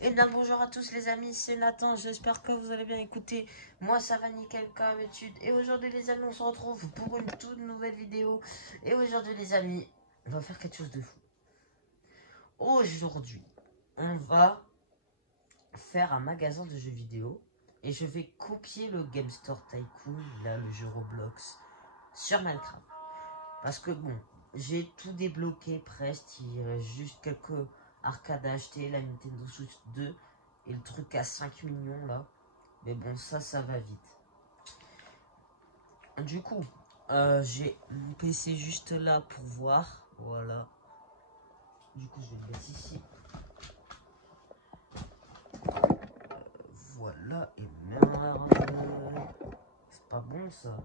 Et bien bonjour à tous les amis, c'est Nathan, j'espère que vous allez bien écouter. Moi ça va nickel comme d'habitude. Et aujourd'hui les amis, on se retrouve pour une toute nouvelle vidéo. Et aujourd'hui les amis, on va faire quelque chose de fou. Aujourd'hui, on va faire un magasin de jeux vidéo. Et je vais copier le Game Store Tycoon, là le jeu Roblox, sur Minecraft. Parce que bon, j'ai tout débloqué presque, il reste juste quelques arcades à acheter, la Nintendo Switch 2 et le truc à 5 millions là. Mais bon, ça va vite. Du coup, j'ai mon PC juste là pour voir. Voilà. Du coup, je vais le mettre ici. Voilà, et merde. C'est pas bon ça.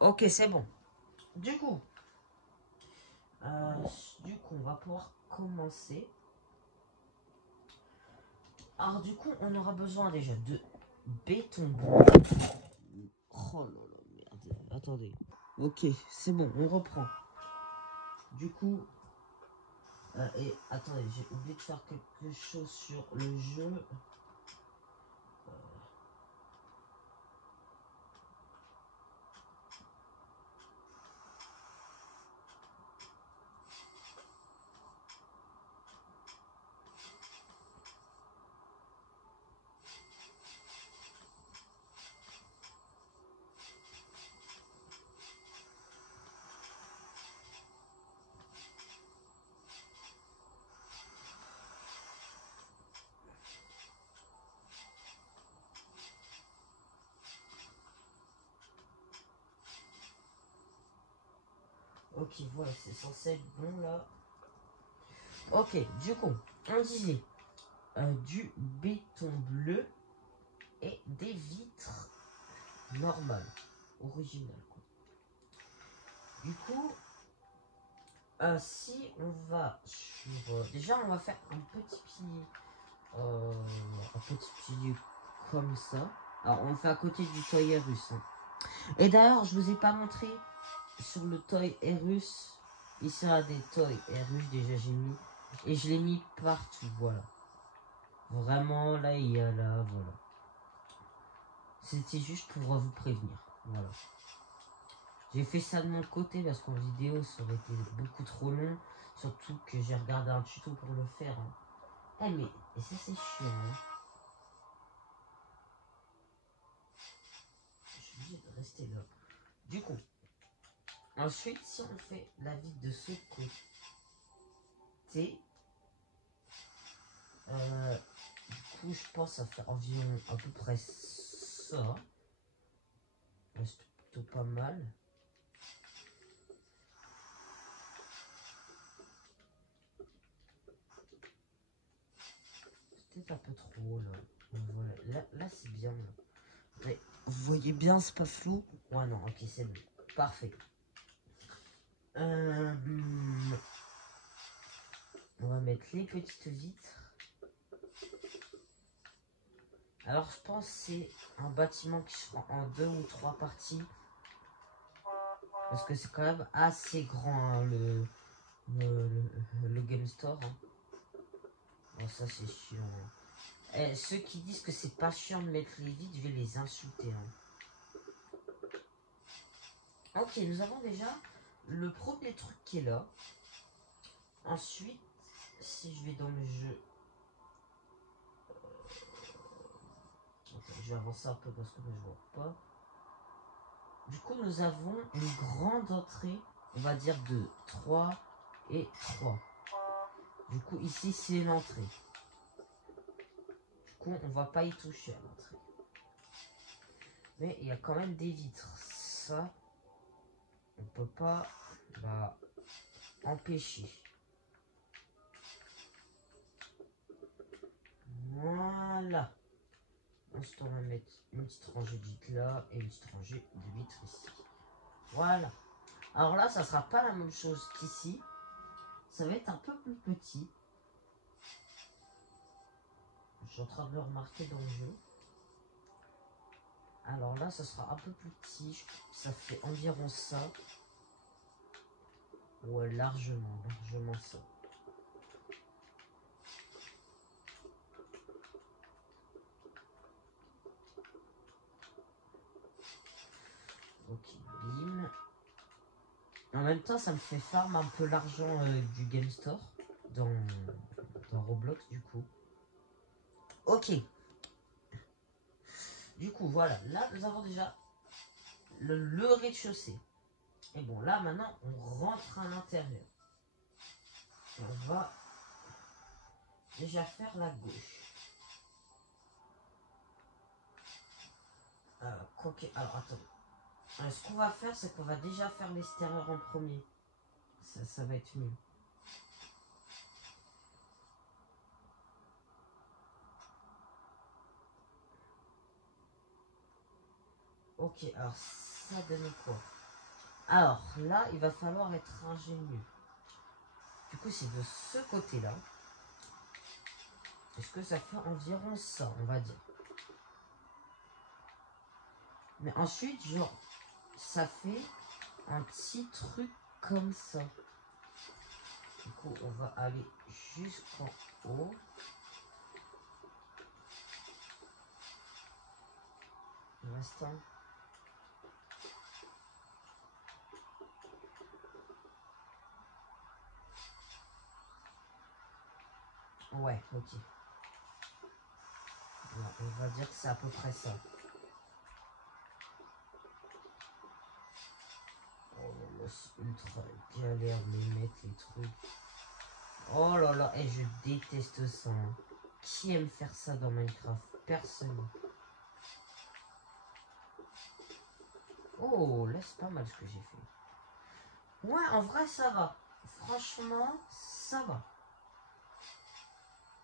Ok, c'est bon. Du coup, on va pouvoir commencer. Alors du coup, on aura besoin déjà de béton blanc. Oh là là, merde. Attendez. Ok, c'est bon, on reprend. Du coup, et attendez, j'ai oublié de faire quelque chose sur le jeu. Ok, voilà, c'est censé être bon là. Ok, du coup, on disait du béton bleu et des vitres normales, originales. Quoi. Du coup, si on va sur... déjà, on va faire un petit pilier. Un petit pilier comme ça. Alors, on fait à côté du Toy Airus. Hein. Et d'ailleurs, je vous ai pas montré sur le Toy Airus. Ici, il y a des Toy Airus, déjà j'ai mis. Et je l'ai mis partout, voilà. Vraiment, là, il y a là, voilà. C'était juste pour vous prévenir, voilà. J'ai fait ça de mon côté parce qu'en vidéo, ça aurait été beaucoup trop long. Surtout que j'ai regardé un tuto pour le faire. Hein. Eh, mais et ça, c'est chiant, hein. Je suis obligé de rester là. Du coup, ensuite, si on fait la vitre de ce côté, du coup, je pense à faire environ à peu près ça. C'est plutôt pas mal. C'est peut-être un peu trop là. Voilà, là c'est bien. Là. Mais vous voyez bien, c'est pas flou. Ouais, non, ok, c'est bon. Parfait. On va mettre les petites vitres. Alors, je pense que c'est un bâtiment qui sera en 2 ou 3 parties. Parce que c'est quand même assez grand, hein, le Game Store. Hein. Bon, ça, c'est chiant. Hein. Et ceux qui disent que c'est pas chiant de mettre les vitres, je vais les insulter. Hein. Ok, nous avons déjà le premier truc qui est là. Ensuite, si je vais dans le jeu... je vais avancer un peu parce que je vois pas. Du coup, nous avons une grande entrée, on va dire de 3 et 3. Du coup, ici, c'est l'entrée. Du coup, on va pas y toucher à l'entrée. Mais il y a quand même des vitres. Ça, on peut pas empêcher. Voilà. Ensuite, on va mettre une petite rangée de vitres là et une petite rangée de vitres ici. Voilà. Alors là, ça sera pas la même chose qu'ici. Ça va être un peu plus petit. Je suis en train de le remarquer dans le jeu. Alors là, ça sera un peu plus petit. Ça fait environ ça. Ouais, largement ça. En même temps, ça me fait farm un peu l'argent du Game Store dans Roblox, du coup. Ok. Du coup, voilà. Là, nous avons déjà le rez-de-chaussée. Et bon, là, maintenant, on rentre à l'intérieur. On va déjà faire la gauche. Alors, attends. Ce qu'on va faire, c'est qu'on va déjà faire l'extérieur en premier. Ça va être mieux. Ok, alors ça donne quoi? Alors là, il va falloir être ingénieux. Du coup, c'est de ce côté-là. Est-ce que ça fait environ ça, on va dire. Mais ensuite, genre, ça fait un petit truc comme ça. Du coup, on va aller jusqu'en haut. Il reste un. Ouais, ok. Bon, on va dire que c'est à peu près ça. Oh là là, c'est ultra galère de les mettre les trucs. Oh là là, et je déteste ça. Hein. Qui aime faire ça dans Minecraft? Personne. Oh, là c'est pas mal ce que j'ai fait. Ouais, en vrai ça va. Franchement, ça va.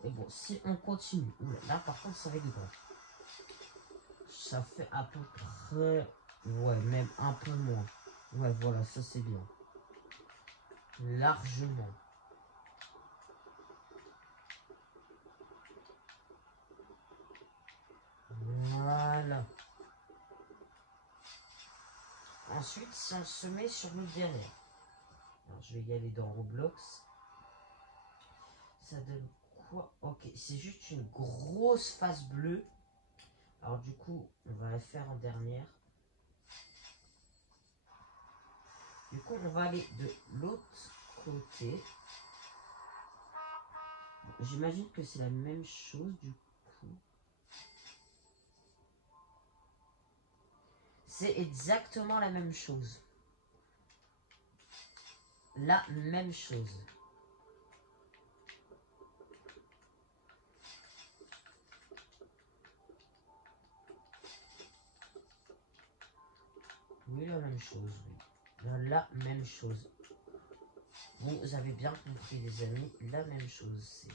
Et bon, si on continue. Oula, là par contre ça va être grand. Ça fait à peu près... Ouais, même un peu moins. Ouais, voilà, ça c'est bien. Largement. Voilà. Ensuite, si on se met sur le derrière. Alors, je vais y aller dans Roblox. Ça donne quoi? Ok, c'est juste une grosse face bleue. Alors du coup, on va la faire en dernière. Du coup, on va aller de l'autre côté. J'imagine que c'est la même chose du coup. C'est exactement la même chose. La même chose. Oui, la même chose, oui. La même chose. Vous avez bien compris, les amis, la même chose.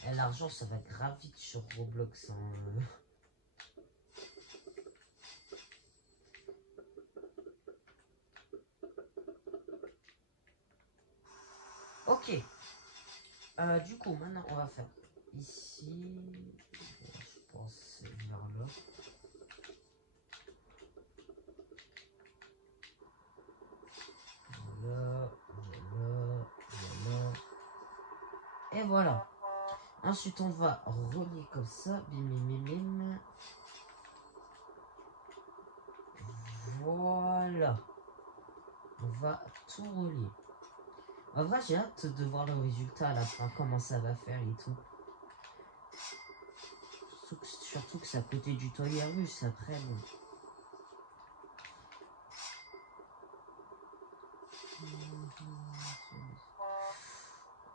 C'est... L'argent, ça va grave vite sur Roblox. Hein. Ok. Du coup, maintenant, on va faire ici. Je pense vers là. Voilà, voilà, voilà. Et voilà. Ensuite, on va relier comme ça. Bim, bim, bim, bim. Voilà. On va tout relier. En vrai, j'ai hâte de voir le résultat à la fin, comment ça va faire et tout. Surtout que c'est à côté du Toy Russe, après, bon.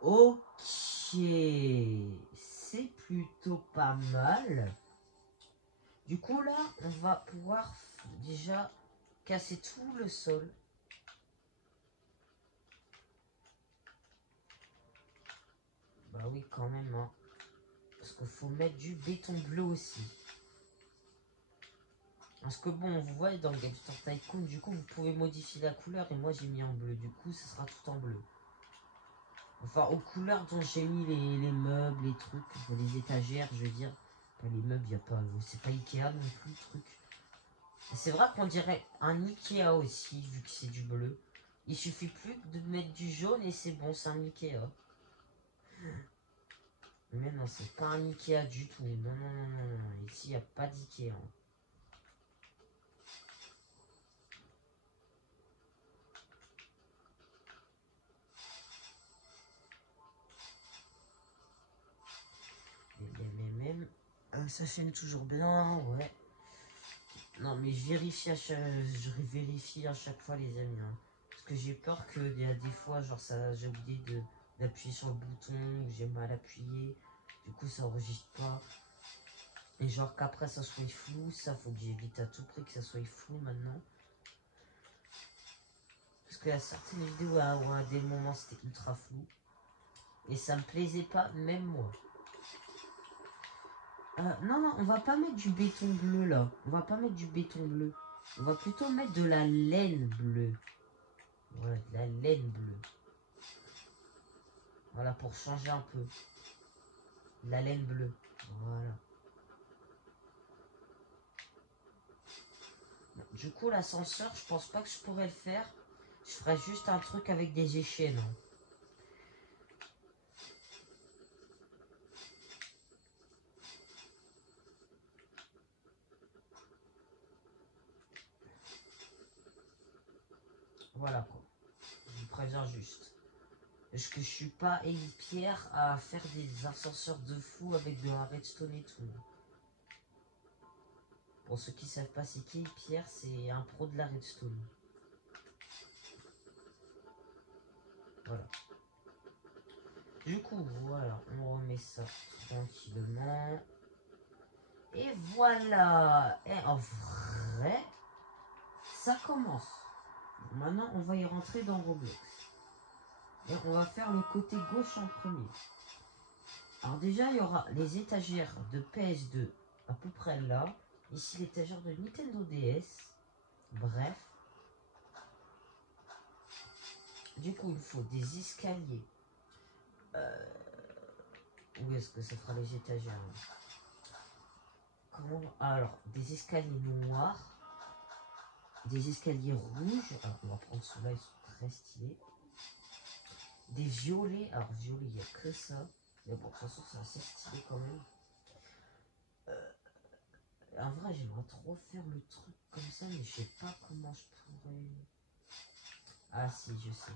Ok, c'est plutôt pas mal. Du coup, là, on va pouvoir déjà casser tout le sol. Bah oui, quand même, hein. Parce qu'il faut mettre du béton bleu aussi. Parce que bon, vous voyez dans le Game Store Tycoon, du coup, vous pouvez modifier la couleur. Et moi, j'ai mis en bleu. Du coup, ce sera tout en bleu. Enfin, aux couleurs dont j'ai mis les meubles, les trucs, les étagères, je veux dire. Pas les meubles, il a pas... C'est pas Ikea non plus, le truc. C'est vrai qu'on dirait un Ikea aussi, vu que c'est du bleu. Il suffit plus de mettre du jaune et c'est bon, c'est un Ikea. Mais non, c'est pas un Ikea du tout. Non, non, non, non, non. Ici, il n'y a pas d'Ikea. Ça chaîne toujours bien, ouais. Non, mais je vérifie à chaque fois, les amis. Hein. Parce que j'ai peur qu'il y a des fois, genre, ça, j'ai oublié d'appuyer sur le bouton, ou j'ai mal appuyé. Du coup, ça enregistre pas. Et genre qu'après, ça soit flou. Ça, faut que j'évite à tout prix que ça soit flou maintenant. Parce qu'il y a certaines vidéos où à des moments, c'était ultra flou. Et ça me plaisait pas, même moi. Non, non, on va pas mettre du béton bleu, là. On va pas mettre du béton bleu. On va plutôt mettre de la laine bleue. Ouais, de la laine bleue. Voilà, pour changer un peu. De la laine bleue. Voilà. Bon, du coup, l'ascenseur, je pense pas que je pourrais le faire. Je ferais juste un truc avec des échelles. Hein. Voilà, quoi. Je vous préviens juste. Parce que je suis pas Pierre à faire des ascenseurs de fou avec de la redstone et tout. Pour ceux qui savent pas c'est qui, Pierre, c'est un pro de la redstone. Voilà. Du coup, voilà, on remet ça tranquillement. Et voilà. Et en vrai, ça commence. Maintenant, on va y rentrer dans Roblox. Et on va faire le côté gauche en premier. Alors déjà, il y aura les étagères de PS2 à peu près là. Ici, l'étagère de Nintendo DS. Bref. Du coup, il faut des escaliers. Où est-ce que ça fera les étagères? Comment? Alors, des escaliers noirs. Des escaliers rouges. Alors, on va prendre ceux-là, ils sont très stylés. Des violets. Alors, violet, il n'y a que ça. Mais bon, de toute façon, c'est assez stylé quand même. En vrai, j'aimerais trop faire le truc comme ça, mais je sais pas comment je pourrais. Ah, si, je sais.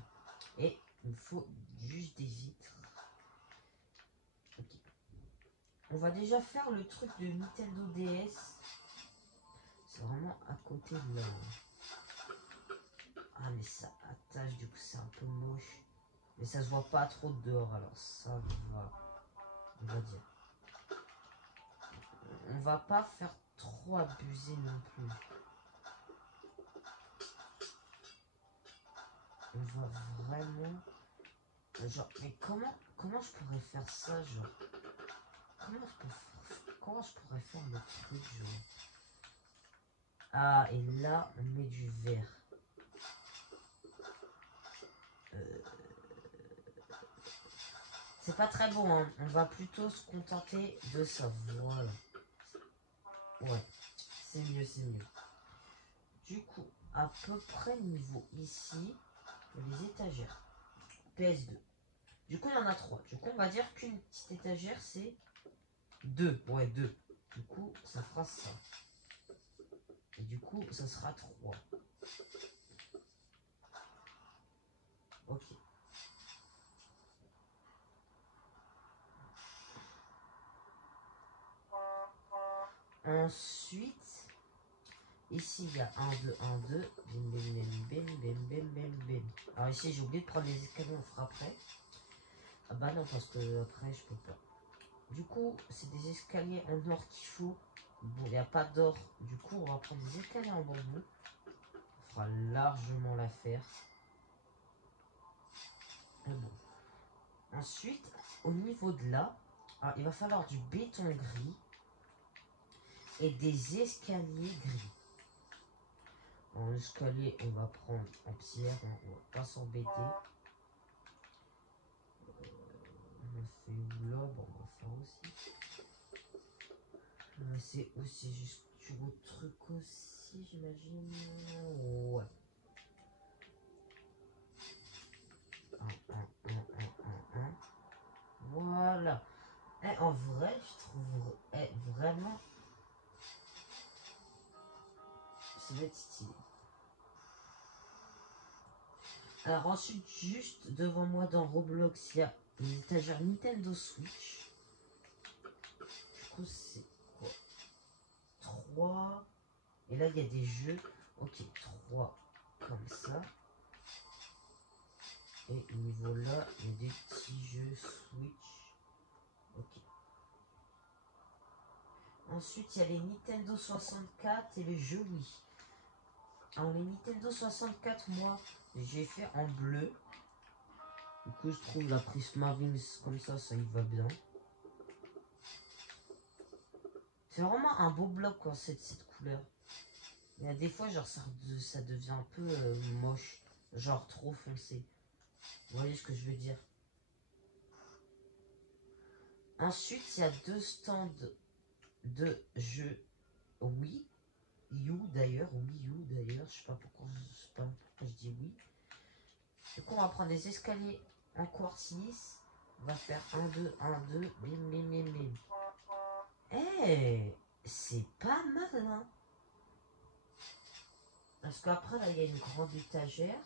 Et il me faut juste des vitres. Ok. On va déjà faire le truc de Nintendo DS. C'est vraiment à côté de là. Ah, mais ça attache, du coup, c'est un peu moche. Mais ça se voit pas trop dehors, alors ça va. On va dire. On va pas faire trop abuser non plus. On va vraiment. Genre, mais comment je pourrais faire ça, genre? Comment je pourrais faire le truc, genre? Ah, et là, on met du vert. C'est pas très bon, hein. On va plutôt se contenter de ça. Voilà. Ouais, c'est mieux, c'est mieux. Du coup, à peu près niveau ici, les étagères. PS2. Du coup, il y en a 3. Du coup, on va dire qu'une petite étagère, c'est 2. Ouais, 2. Du coup, ça fera ça. Et du coup, ça sera 3. Ok. Ensuite, ici, il y a 1, 2, 1, 2. Bim, bim, bim, bim, bim, bim, bim, bim. Alors ici, j'ai oublié de prendre les escaliers, on fera après. Ah bah non, parce que après, je peux pas. Du coup, c'est des escaliers en or qu'il faut. Bon, il n'y a pas d'or. Du coup, on va prendre des escaliers en bambou. On fera largement l'affaire. Bon. Ensuite, au niveau de là, alors, il va falloir du béton gris et des escaliers gris. En escalier, on va prendre en pierre, hein, on va pas s'embêter. On a fait où là, bon, on va faire aussi. C'est aussi juste du gros truc aussi, j'imagine. Ouais. Un. Voilà. Et en vrai, je trouve vraiment, ça va être stylé. Alors ensuite, juste devant moi dans Roblox, il y a une étagère Nintendo Switch. Du coup, c'est quoi? 3. Et là, il y a des jeux. Ok, 3 comme ça. Et au niveau là, il y a des petits jeux Switch. Ok. Ensuite, il y a les Nintendo 64 et les jeux Wii. Alors, les Nintendo 64, moi, j'ai fait en bleu. Du coup, je trouve la Prismarine comme ça y va bien. C'est vraiment un beau bloc, quoi, cette couleur. Il y a des fois, genre, ça devient un peu moche. Genre, trop foncé. Vous voyez ce que je veux dire? Ensuite, il y a 2 stands de jeux Wii U d'ailleurs, je sais pas pourquoi je dis oui. Du coup, on va prendre des escaliers en quartz lisse. On va faire 1, 2, 1, 2, bim, bim, bim, bim. Eh, c'est pas mal, hein. Parce qu'après, là, il y a une grande étagère.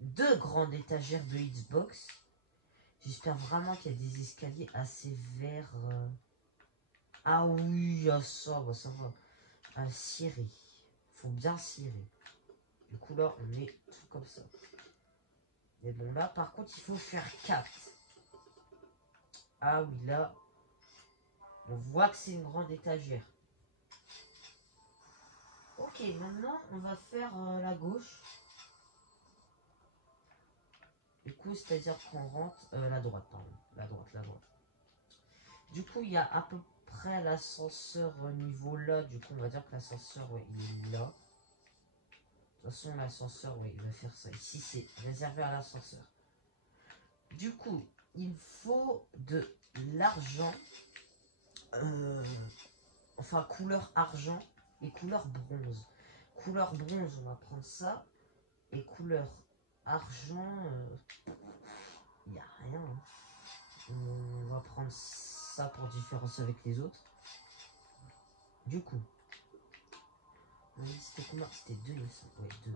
2 grandes étagères de Xbox. J'espère vraiment qu'il y a des escaliers assez verts. Ah oui, ah ça va. Cirer. Faut bien cirer. Du coup, là, on est tout comme ça. Mais bon, là, par contre, il faut faire 4. Ah oui, là, on voit que c'est une grande étagère. Ok, maintenant, on va faire la gauche. Du coup, c'est-à-dire qu'on rentre... la droite, pardon. La droite. Du coup, il y a à peu près l'ascenseur niveau là. Du coup, on va dire que l'ascenseur, ouais, il est là. De toute façon, l'ascenseur, ouais, il va faire ça. Ici, c'est réservé à l'ascenseur. Du coup, il faut de l'argent. Enfin, couleur argent et couleur bronze. Couleur bronze, on va prendre ça. Et couleur argent, il n'y a rien. Hein. On va prendre ça pour différencier avec les autres. Du coup, c'était combien? C'était 2, il me semble. Ouais, 2.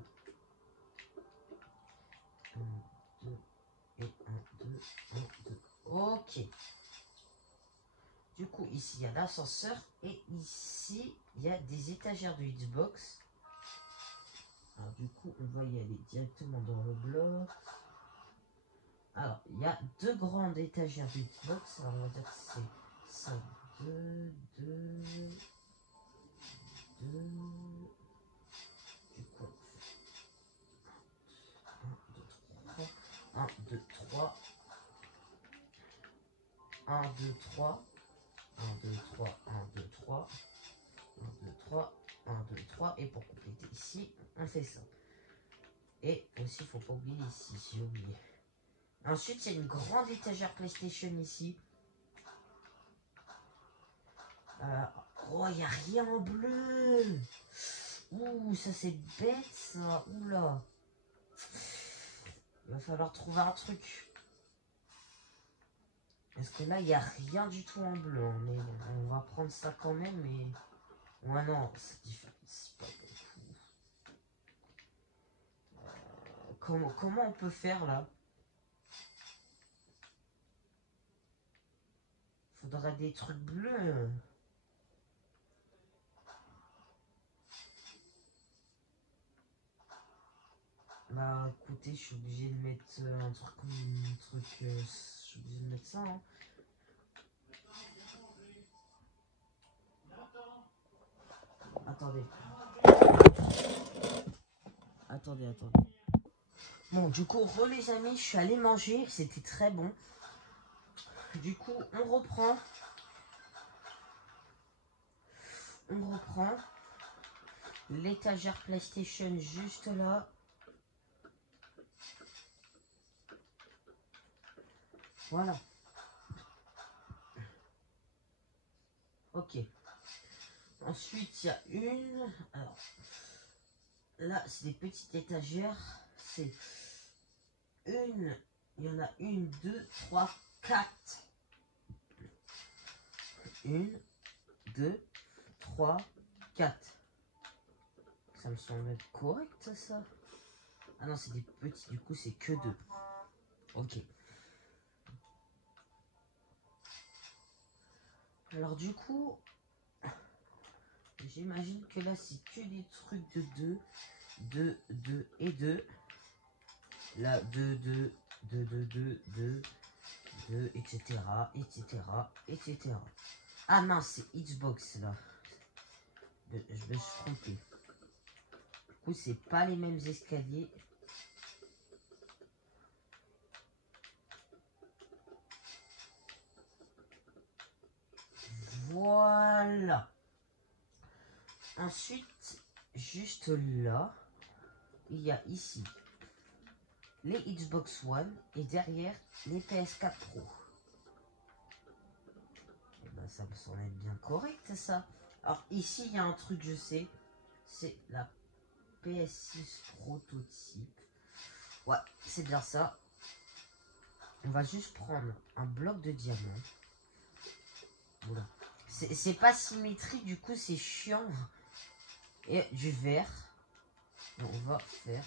1, 2, et 1, 2, 1, 2. Ok. Du coup, ici, il y a l'ascenseur. Et ici, il y a des étagères de Xbox. Alors, du coup, on va y aller directement dans le bloc. Alors, il y a 2 grandes étagères de Xbox. Alors, on va dire que c'est ça. 2, 2, 2. Du coup, on fait 1, 2, 3. 1, 2, 3. 1, 2, 3. 1, 2, 3. 1, 2, 3. 1, 2, 3. Et pour compléter ici, on fait ça. Et aussi, il ne faut pas oublier ici, j'ai oublié. Ensuite, il y a une grande étagère PlayStation ici. Oh, il n'y a rien en bleu. Ouh, ça c'est bête ça. Oula. Il va falloir trouver un truc. Parce que là, il n'y a rien du tout en bleu. Hein. Mais on va prendre ça quand même. Mais... ouais, non, c'est différent. C'est pas beaucoup. Comment on peut faire là? Faudra des trucs bleus. Bah écoutez, je suis obligé de mettre un truc comme je suis obligé de mettre ça. Hein. Attendez. Attendez. Bon, du coup, les amis, je suis allé manger. C'était très bon. Du coup, on reprend. L'étagère PlayStation juste là. Voilà. Ok. Ensuite, il y a une... alors, là, c'est des petites étagères. C'est une... il y en a 1, 2, 3, 4. 1, 2, 3, 4. Ça me semble être correct, ça. Ah non, c'est des petits, du coup, c'est que 2. Ok. Alors, du coup, j'imagine que là, c'est que des trucs de 2, 2, 2 et 2. Là, 2, 2, 2, 2, 2, 2, 2, etc., etc., etc. Ah mince, c'est Xbox, là. Je me suis trompé. Du coup, c'est pas les mêmes escaliers. Voilà. Ensuite, juste là, il y a ici les Xbox One et derrière les PS4 Pro. Et ben, ça me semble être bien correct, ça. Alors ici, il y a un truc, je sais, c'est la PS6 prototype. Ouais, c'est bien ça. On va juste prendre un bloc de diamant. Voilà. C'est pas symétrique, du coup, c'est chiant. Et du vert. Et on va faire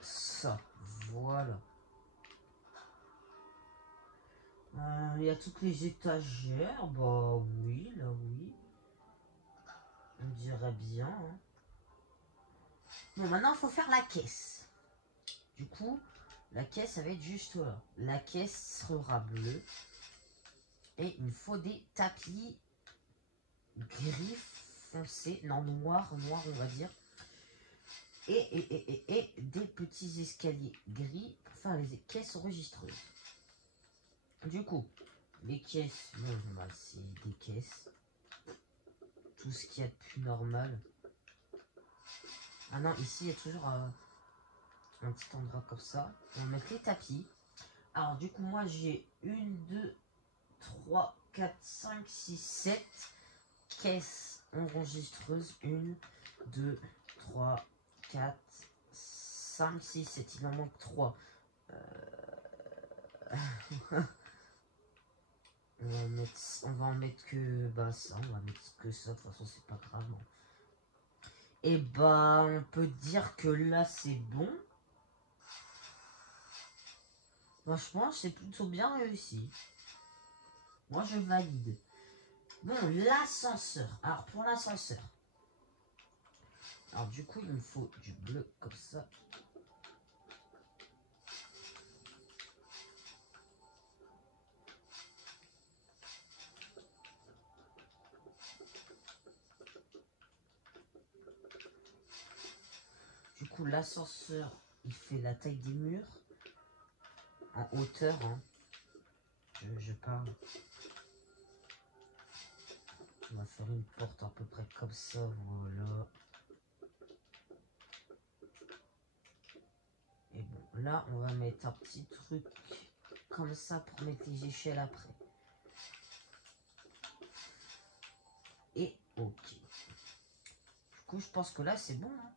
ça. Voilà. Il y a toutes les étagères. Bah oui, là oui. On dirait bien. Hein. Bon, maintenant, il faut faire la caisse. Du coup, la caisse, ça va être juste là. La caisse sera bleue. Et il me faut des tapis gris foncé. Non, noir, on va dire. Et des petits escaliers gris pour faire les caisses enregistreuses. Du coup, les caisses, bon, bah, c'est des caisses. Tout ce qu'il y a de plus normal. Ah non, ici, il y a toujours un petit endroit comme ça. On va mettre les tapis. Alors, du coup, moi, j'ai 1, 2, 3, 4, 5, 6, 7 caisses enregistreuses. 1, 2, 3, 4, 5, 6, 7. Il en manque 3. On va en mettre que bah ça, on va mettre que ça, de toute façon c'est pas grave. Non. Et bah on peut dire que là c'est bon. Franchement c'est plutôt bien réussi. Moi je valide. Bon, l'ascenseur. Alors pour l'ascenseur. Alors du coup il me faut du bleu comme ça. Du coup l'ascenseur il fait la taille des murs. En hauteur, hein. Je parle. On va faire une porte à peu près comme ça, voilà. Et bon, là, on va mettre un petit truc comme ça pour mettre les échelles après. Et ok. Du coup, je pense que là, c'est bon. Hein.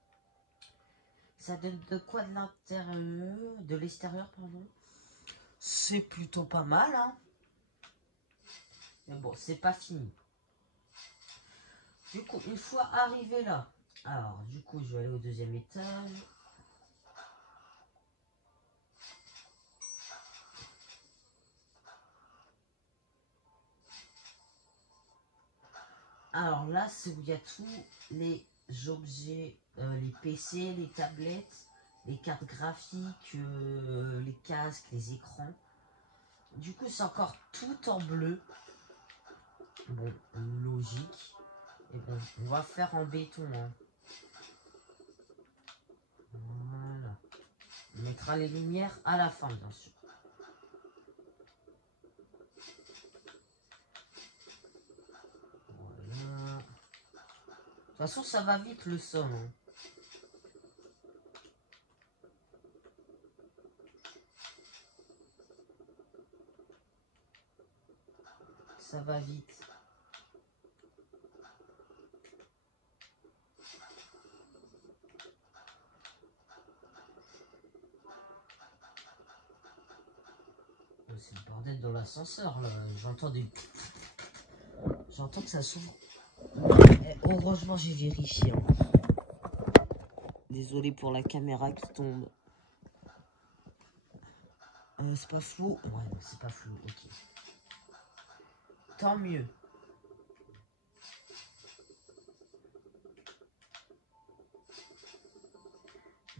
Ça donne de quoi de l'intérieur, de l'extérieur, pardon. C'est plutôt pas mal, hein. Mais bon, c'est pas fini. Du coup, une fois arrivé là, alors, du coup, je vais aller au deuxième étage. Alors là, c'est où il y a tous les objets, les PC, les tablettes, les cartes graphiques, les casques, les écrans. Du coup, c'est encore tout en bleu. Bon, logique. Et bon, on va faire en béton. Hein. Voilà. On mettra les lumières à la fin, bien sûr. Voilà. De toute façon, ça va vite le son. Hein. Ça va vite. C'est le bordel être dans l'ascenseur, là. J'entends des... J'entends que ça s'ouvre. Heureusement, j'ai vérifié. Hein. Désolé pour la caméra qui tombe. C'est pas flou. Ouais, c'est pas flou, ok. Tant mieux.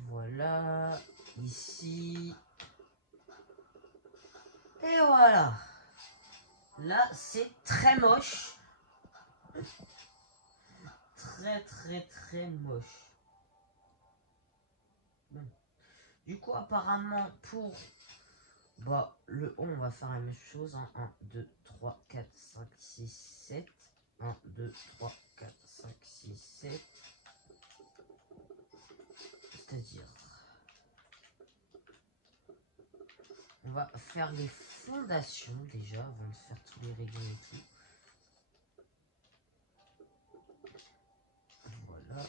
Voilà. Ici. Et voilà. Là, c'est très moche. Très moche. Bon. Du coup, apparemment, pour bah, le on va faire la même chose. Hein. 1, 2, 3, 4, 5, 6, 7. 1, 2, 3, 4, 5, 6, 7. C'est-à-dire, on va faire les fondations déjà, avant de faire tous les rayons et tout. Voilà.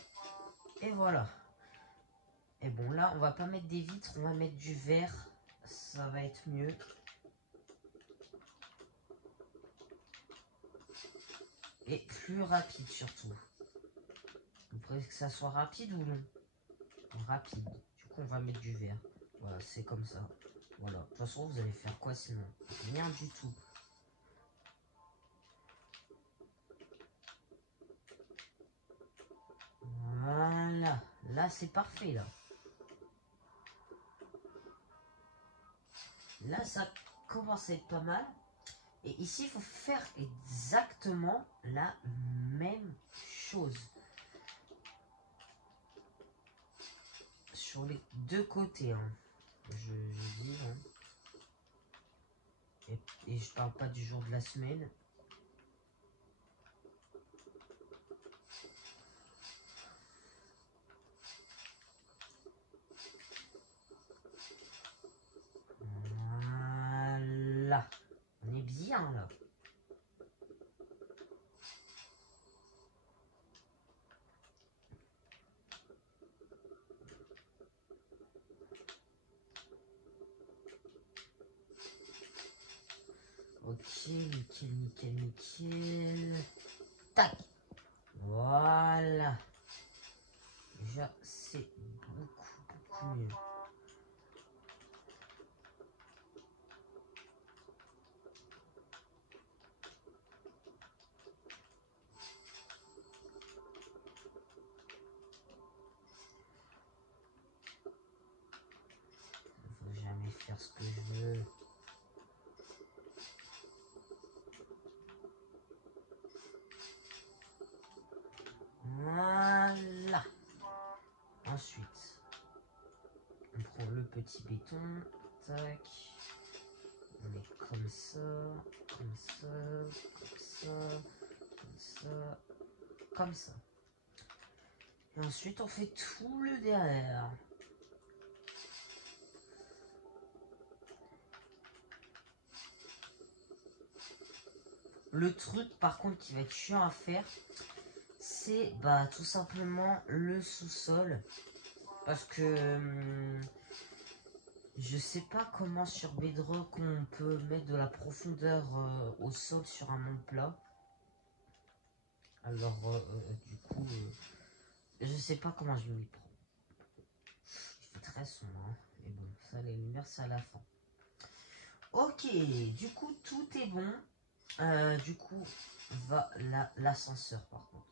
Et voilà. Et bon, là, on va pas mettre des vitres, on va mettre du verre. Ça va être mieux. Et plus rapide surtout. Vous préférez que ça soit rapide ou non? Rapide. Du coup, on va mettre du verre. Voilà, c'est comme ça. Voilà. De toute façon, vous allez faire quoi sinon? Rien du tout. Voilà. Là, c'est parfait, là. Là, ça commence à être pas mal. Et ici, il faut faire exactement la même chose. Sur les deux côtés, hein. Je dis, hein. Et je parle pas du jour de la semaine. Voilà. On est bien, là. Ok, nickel. Tac. Voilà. Déjà, c'est beaucoup mieux. Faut jamais faire ce que je veux. Voilà. Ensuite, on prend le petit béton. Tac. On met comme ça, comme ça, comme ça, comme ça, comme ça. Et ensuite, on fait tout le derrière. Le truc, par contre, qui va être chiant à faire, c'est bah, tout simplement le sous-sol. Parce que je sais pas comment sur Bedrock on peut mettre de la profondeur au sol sur un monde plat. Alors, du coup, je sais pas comment je m'y prends. Il fait très sombre, hein. Et bon, ça, les lumières, c'est à la fin. Ok, du coup, tout est bon. Du coup, va l'ascenseur, par contre.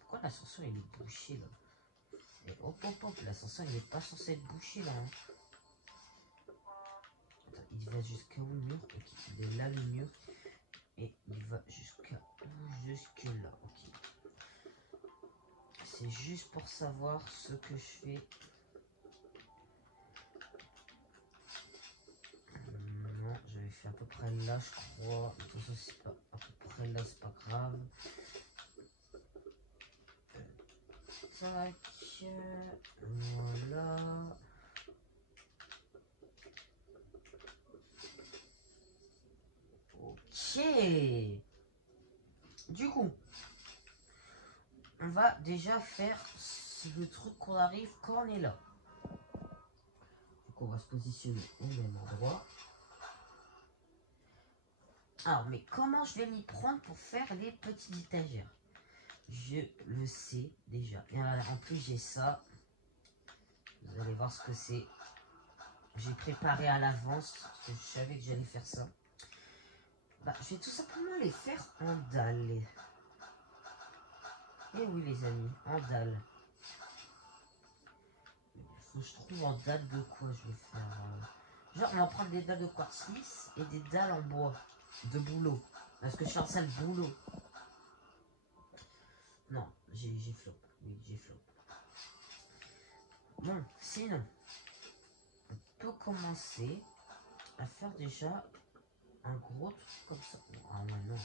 Pourquoi l'ascenseur, il est bouché, là? Et hop, l'ascenseur, il n'est pas censé être bouché, là. Hein. Attends, il va jusqu'à où, le mur? Ok, il est là, le mur. Et il va jusqu'à où? Jusque là, ok. C'est juste pour savoir ce que je fais. Non, j'avais fait à peu près là, je crois. Tout ça, c'est pas à peu près là, c'est pas grave. Tac. Voilà. Ok. Du coup, on va déjà faire le truc qu'on arrive quand on est là. Donc on va se positionner au même endroit. Alors, mais comment je vais m'y prendre pour faire les petites étagères? Je le sais déjà. Et en plus, j'ai ça. Vous allez voir ce que c'est. J'ai préparé à l'avance. Parce que je savais que j'allais faire ça. Bah, je vais tout simplement les faire en dalle. Et oui, les amis, en dalle. Il faut que je trouve en dalle de quoi je vais faire. Genre, on va prendre des dalles de quartz lisse et des dalles en bois. De boulot. Parce que je suis en salle boulot. Non, j'ai flop. Oui, j'ai flop. Bon, sinon, on peut commencer à faire déjà un gros truc comme ça. Ah ouais, non.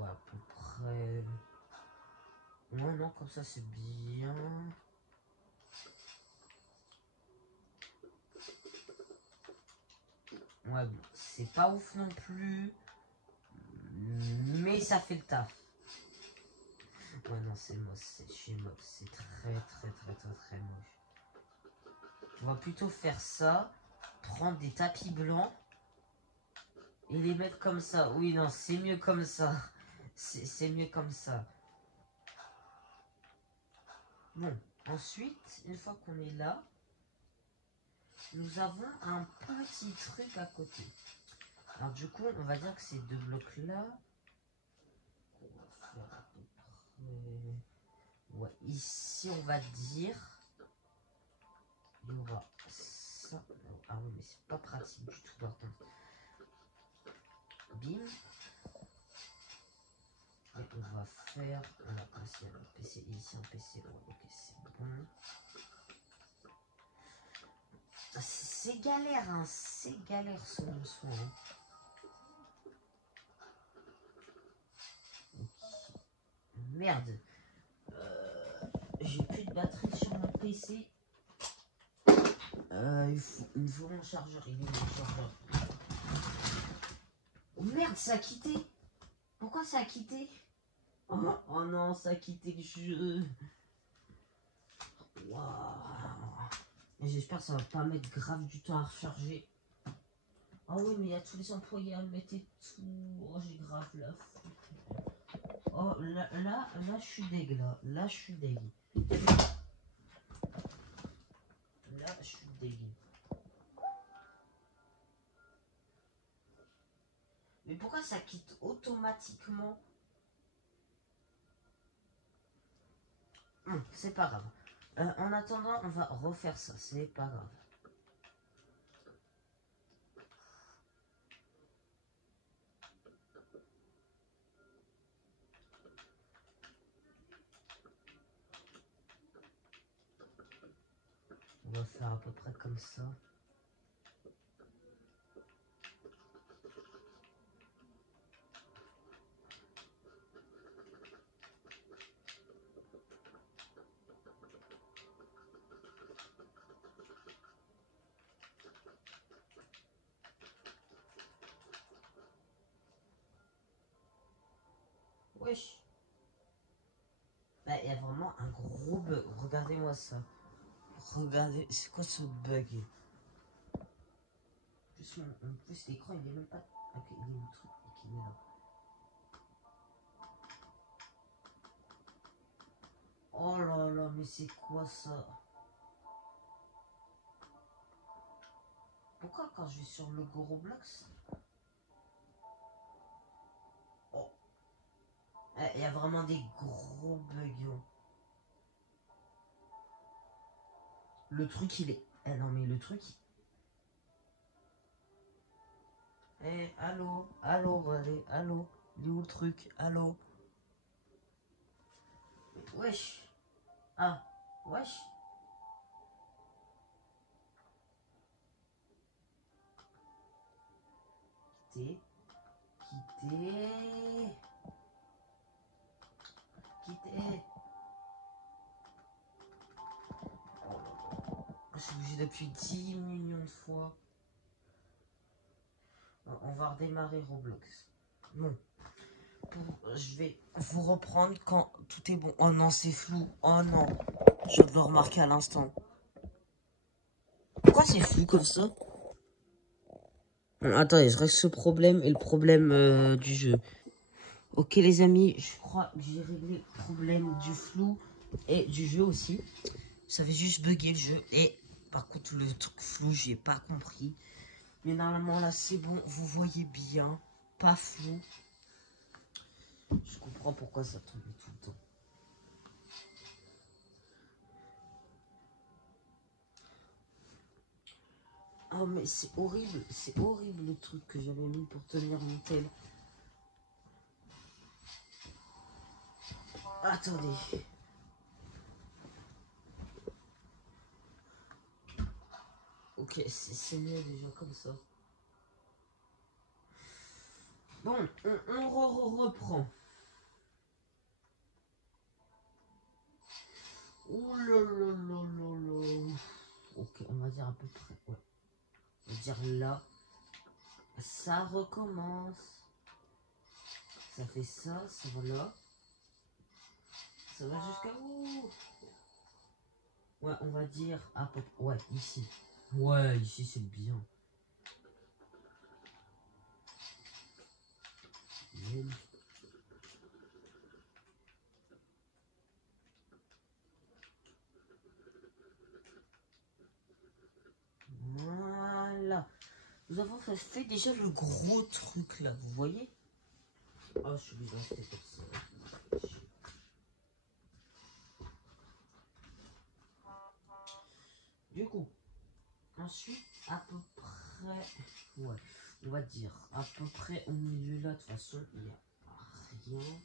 Ouais, à peu près. Ouais, non, comme ça, c'est bien. Ouais, bon, c'est pas ouf non plus. Mais ça fait le taf. Ouais, non, c'est moche. C'est moche. C'est très moche. On va plutôt faire ça. Prendre des tapis blancs. Et les mettre comme ça. Oui, non, c'est mieux comme ça. C'est mieux comme ça. Bon, ensuite, une fois qu'on est là, nous avons un petit truc à côté. Alors du coup, on va dire que ces deux blocs-là, on va faire à peu près... Ouais, ici, on va dire, il y aura ça. Ah oui, mais c'est pas pratique du tout, par contre. Bim. Et on va faire... On va passer un PC ici, un PC. Ouais, ok, c'est bon. C'est galère, hein. C'est galère ce son. Hein. Merde. J'ai plus de batterie sur mon PC. Il me faut mon chargeur. Il est où mon chargeur? Oh merde, ça a quitté. Pourquoi ça a quitté? Oh non, ça a quitté le jeu. Waouh. J'espère que ça va pas mettre grave du temps à recharger. Ah oui, mais il y a tous les employés à mettre et tout. Oh, j'ai grave la faute. Oh, là, je suis deg, là. Là, je suis deg. Là, je suis deg. Mais pourquoi ça quitte automatiquement? C'est pas grave. En attendant, on va refaire ça. C'est pas grave. On va faire à peu près comme ça. Wesh. Bah, il y a vraiment un gros bug. Regardez-moi ça. Regardez, c'est quoi ce bug? En plus, l'écran, il est même pas... Ok, il est où le truc? Ok, il est là. Oh là là, mais c'est quoi ça? Pourquoi quand je vais sur le Roblox? Oh. Il y a vraiment des gros bugs. Le truc, il est... Eh non, mais le truc... Eh, allô, allez, allô. Il est où le truc? Allô? Wesh. Ah, wesh. Quitter. Oh là là. J'ai bougé depuis 10 millions de fois. On va redémarrer Roblox. Bon. Je vais vous reprendre quand tout est bon. Oh non, c'est flou. Oh non. Je dois le remarquer à l'instant. Pourquoi c'est flou comme ça? Bon, attendez, je règle ce problème et le problème du jeu. Ok les amis, je crois que j'ai réglé le problème du flou et du jeu aussi. Ça fait juste bugger le jeu. Et par contre le truc flou, j'ai pas compris. Mais normalement là c'est bon, vous voyez bien. Pas flou. Je comprends pourquoi ça tombait tout le temps. Oh mais c'est horrible le truc que j'avais mis pour tenir mon tel. Attendez. Ok, c'est mieux déjà comme ça. Bon, on reprend. Ouh là là là là là. Ok, on va dire à peu près. Ouais. On va dire là. Ça recommence. Ça fait ça, ça va là. Ça va jusqu'à où? Ouais, on va dire à peu près. Ouais, ici. Ouais, ici c'est bien. Voilà. Nous avons fait déjà le gros truc là, vous voyez? Oh, je suis obligé d'acheter comme ça. Du coup, ensuite, à peu près, ouais, on va dire, à peu près au milieu là, de toute façon, il n'y a rien.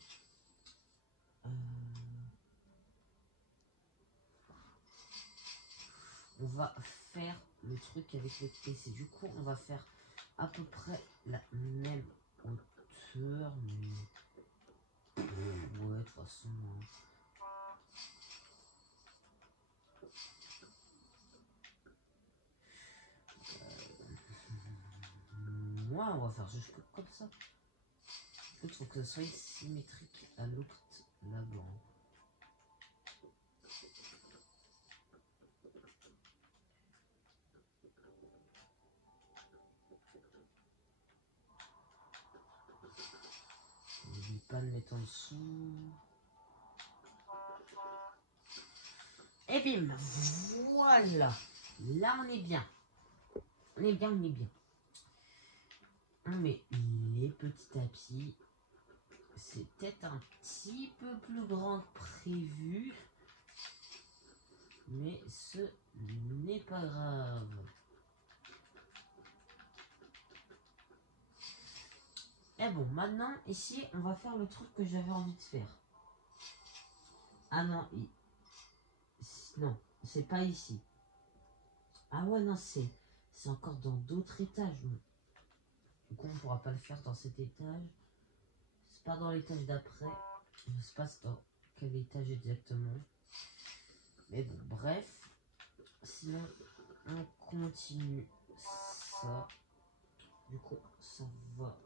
On va faire le truc avec le PC. Du coup, on va faire à peu près la même hauteur, mais ouais, de toute façon. Ouais, on va faire juste comme ça. Il faut que ça soit symétrique à l'autre là-bas. N'oublie pas de mettre en dessous. Et bim, voilà. Là, on est bien. On est bien, on est bien. On met les petits tapis. C'est peut-être un petit peu plus grand que prévu. Mais ce n'est pas grave. Et bon, maintenant, ici, on va faire le truc que j'avais envie de faire. Ah non, non, c'est pas ici. Ah ouais, non, c'est encore dans d'autres étages. Du coup, on pourra pas le faire dans cet étage. C'est pas dans l'étage d'après. Je sais pas dans quel étage exactement. Mais bon, bref. Sinon, on continue ça. Du coup, ça va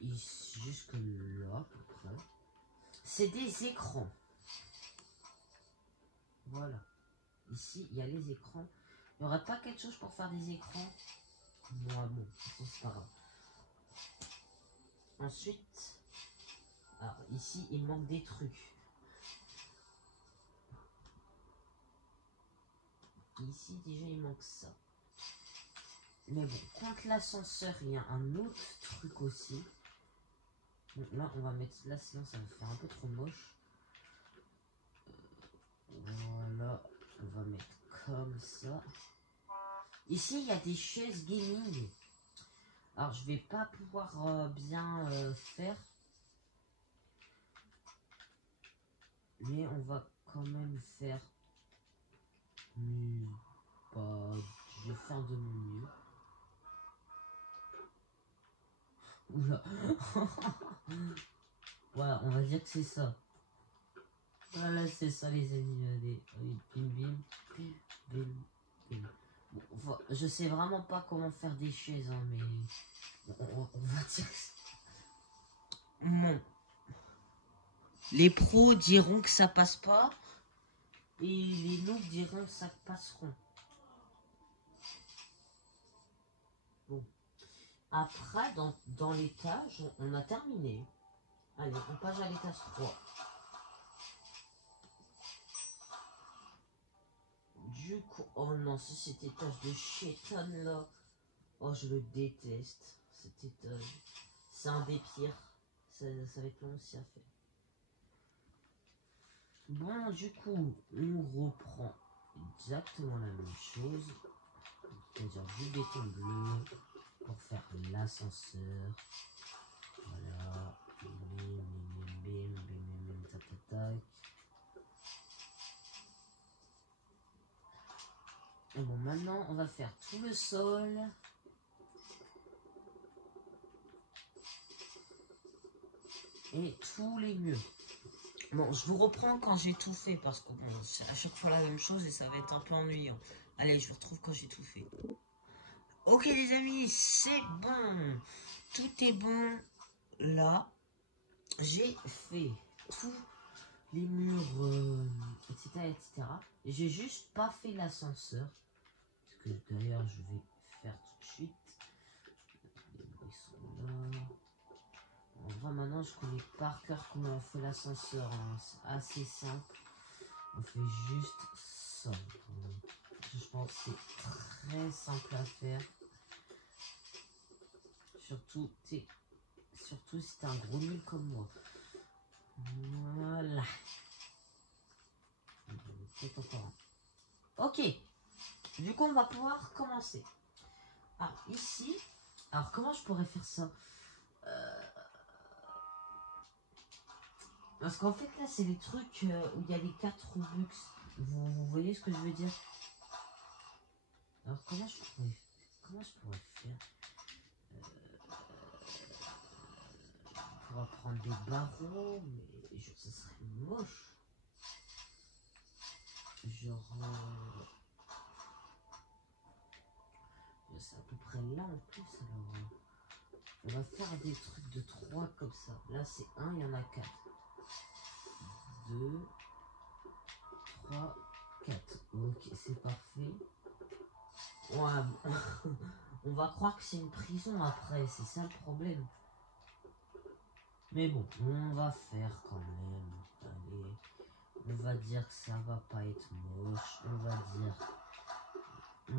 ici, jusque là, à peu près. C'est des écrans. Voilà. Ici, il y a les écrans. Il n'y aura pas quelque chose pour faire des écrans? Moi, bon, c'est pas grave. Ensuite, alors ici, il manque des trucs. Ici, déjà, il manque ça. Mais bon, contre l'ascenseur, il y a un autre truc aussi. Donc là, on va mettre là, sinon ça va faire un peu trop moche. Voilà, on va mettre comme ça. Ici, il y a des chaises gaming. Alors, je vais pas pouvoir bien faire. Mais on va quand même faire. Bah, je vais faire de mon mieux. Oula. Voilà, on va dire que c'est ça. Voilà, c'est ça les amis. Allez, bim bim, bim bim. Bon, enfin, je sais vraiment pas comment faire des chaises, hein, mais on va dire que bon. Les pros diront que ça passe pas et les noobs diront que ça passeront. Bon, après, dans l'étage, on a terminé. Allez, on passe à l'étage 3. Du coup, oh non, c'est cet étage de chétan là. Oh, je le déteste, cet étage. C'est un des pires. Ça va être long aussi à faire. Bon, du coup, on reprend exactement la même chose. C'est-à-dire du béton bleu pour faire l'ascenseur. Voilà. Bim, bim, bim, bim, bim, bim, tac, tac, tac. Et bon, maintenant, on va faire tout le sol. Et tous les murs. Bon, je vous reprends quand j'ai tout fait, parce que bon, c'est à chaque fois la même chose et ça va être un peu ennuyant. Allez, je vous retrouve quand j'ai tout fait. Ok les amis, c'est bon. Tout est bon. Là, j'ai fait tous les murs, etc. etc. J'ai juste pas fait l'ascenseur. Ce que d'ailleurs, je vais faire tout de suite. Les bruits sont là. En vrai, maintenant, je connais par cœur comment on fait l'ascenseur. Hein. C'est assez simple. On fait juste ça. Je pense que c'est très simple à faire. Surtout si t'es un gros nul comme moi. Voilà. Peut-être encore un. Ok. Du coup, on va pouvoir commencer. Alors, ici. Alors, comment je pourrais faire ça? Parce qu'en fait, là, c'est les trucs où il y a les 4 Robux. Vous voyez ce que je veux dire? Alors, comment je pourrais faire? On pourra prendre des barreaux, mais ça serait moche. Genre, c'est à peu près là en plus, alors. On va faire des trucs de 3 comme ça. Là, c'est 1, il y en a 4. 2, 3, 4. Ok, c'est parfait. Ouais, on va croire que c'est une prison après, c'est ça le problème. Mais bon, on va faire quand même. Allez, on va dire que ça va pas être moche. On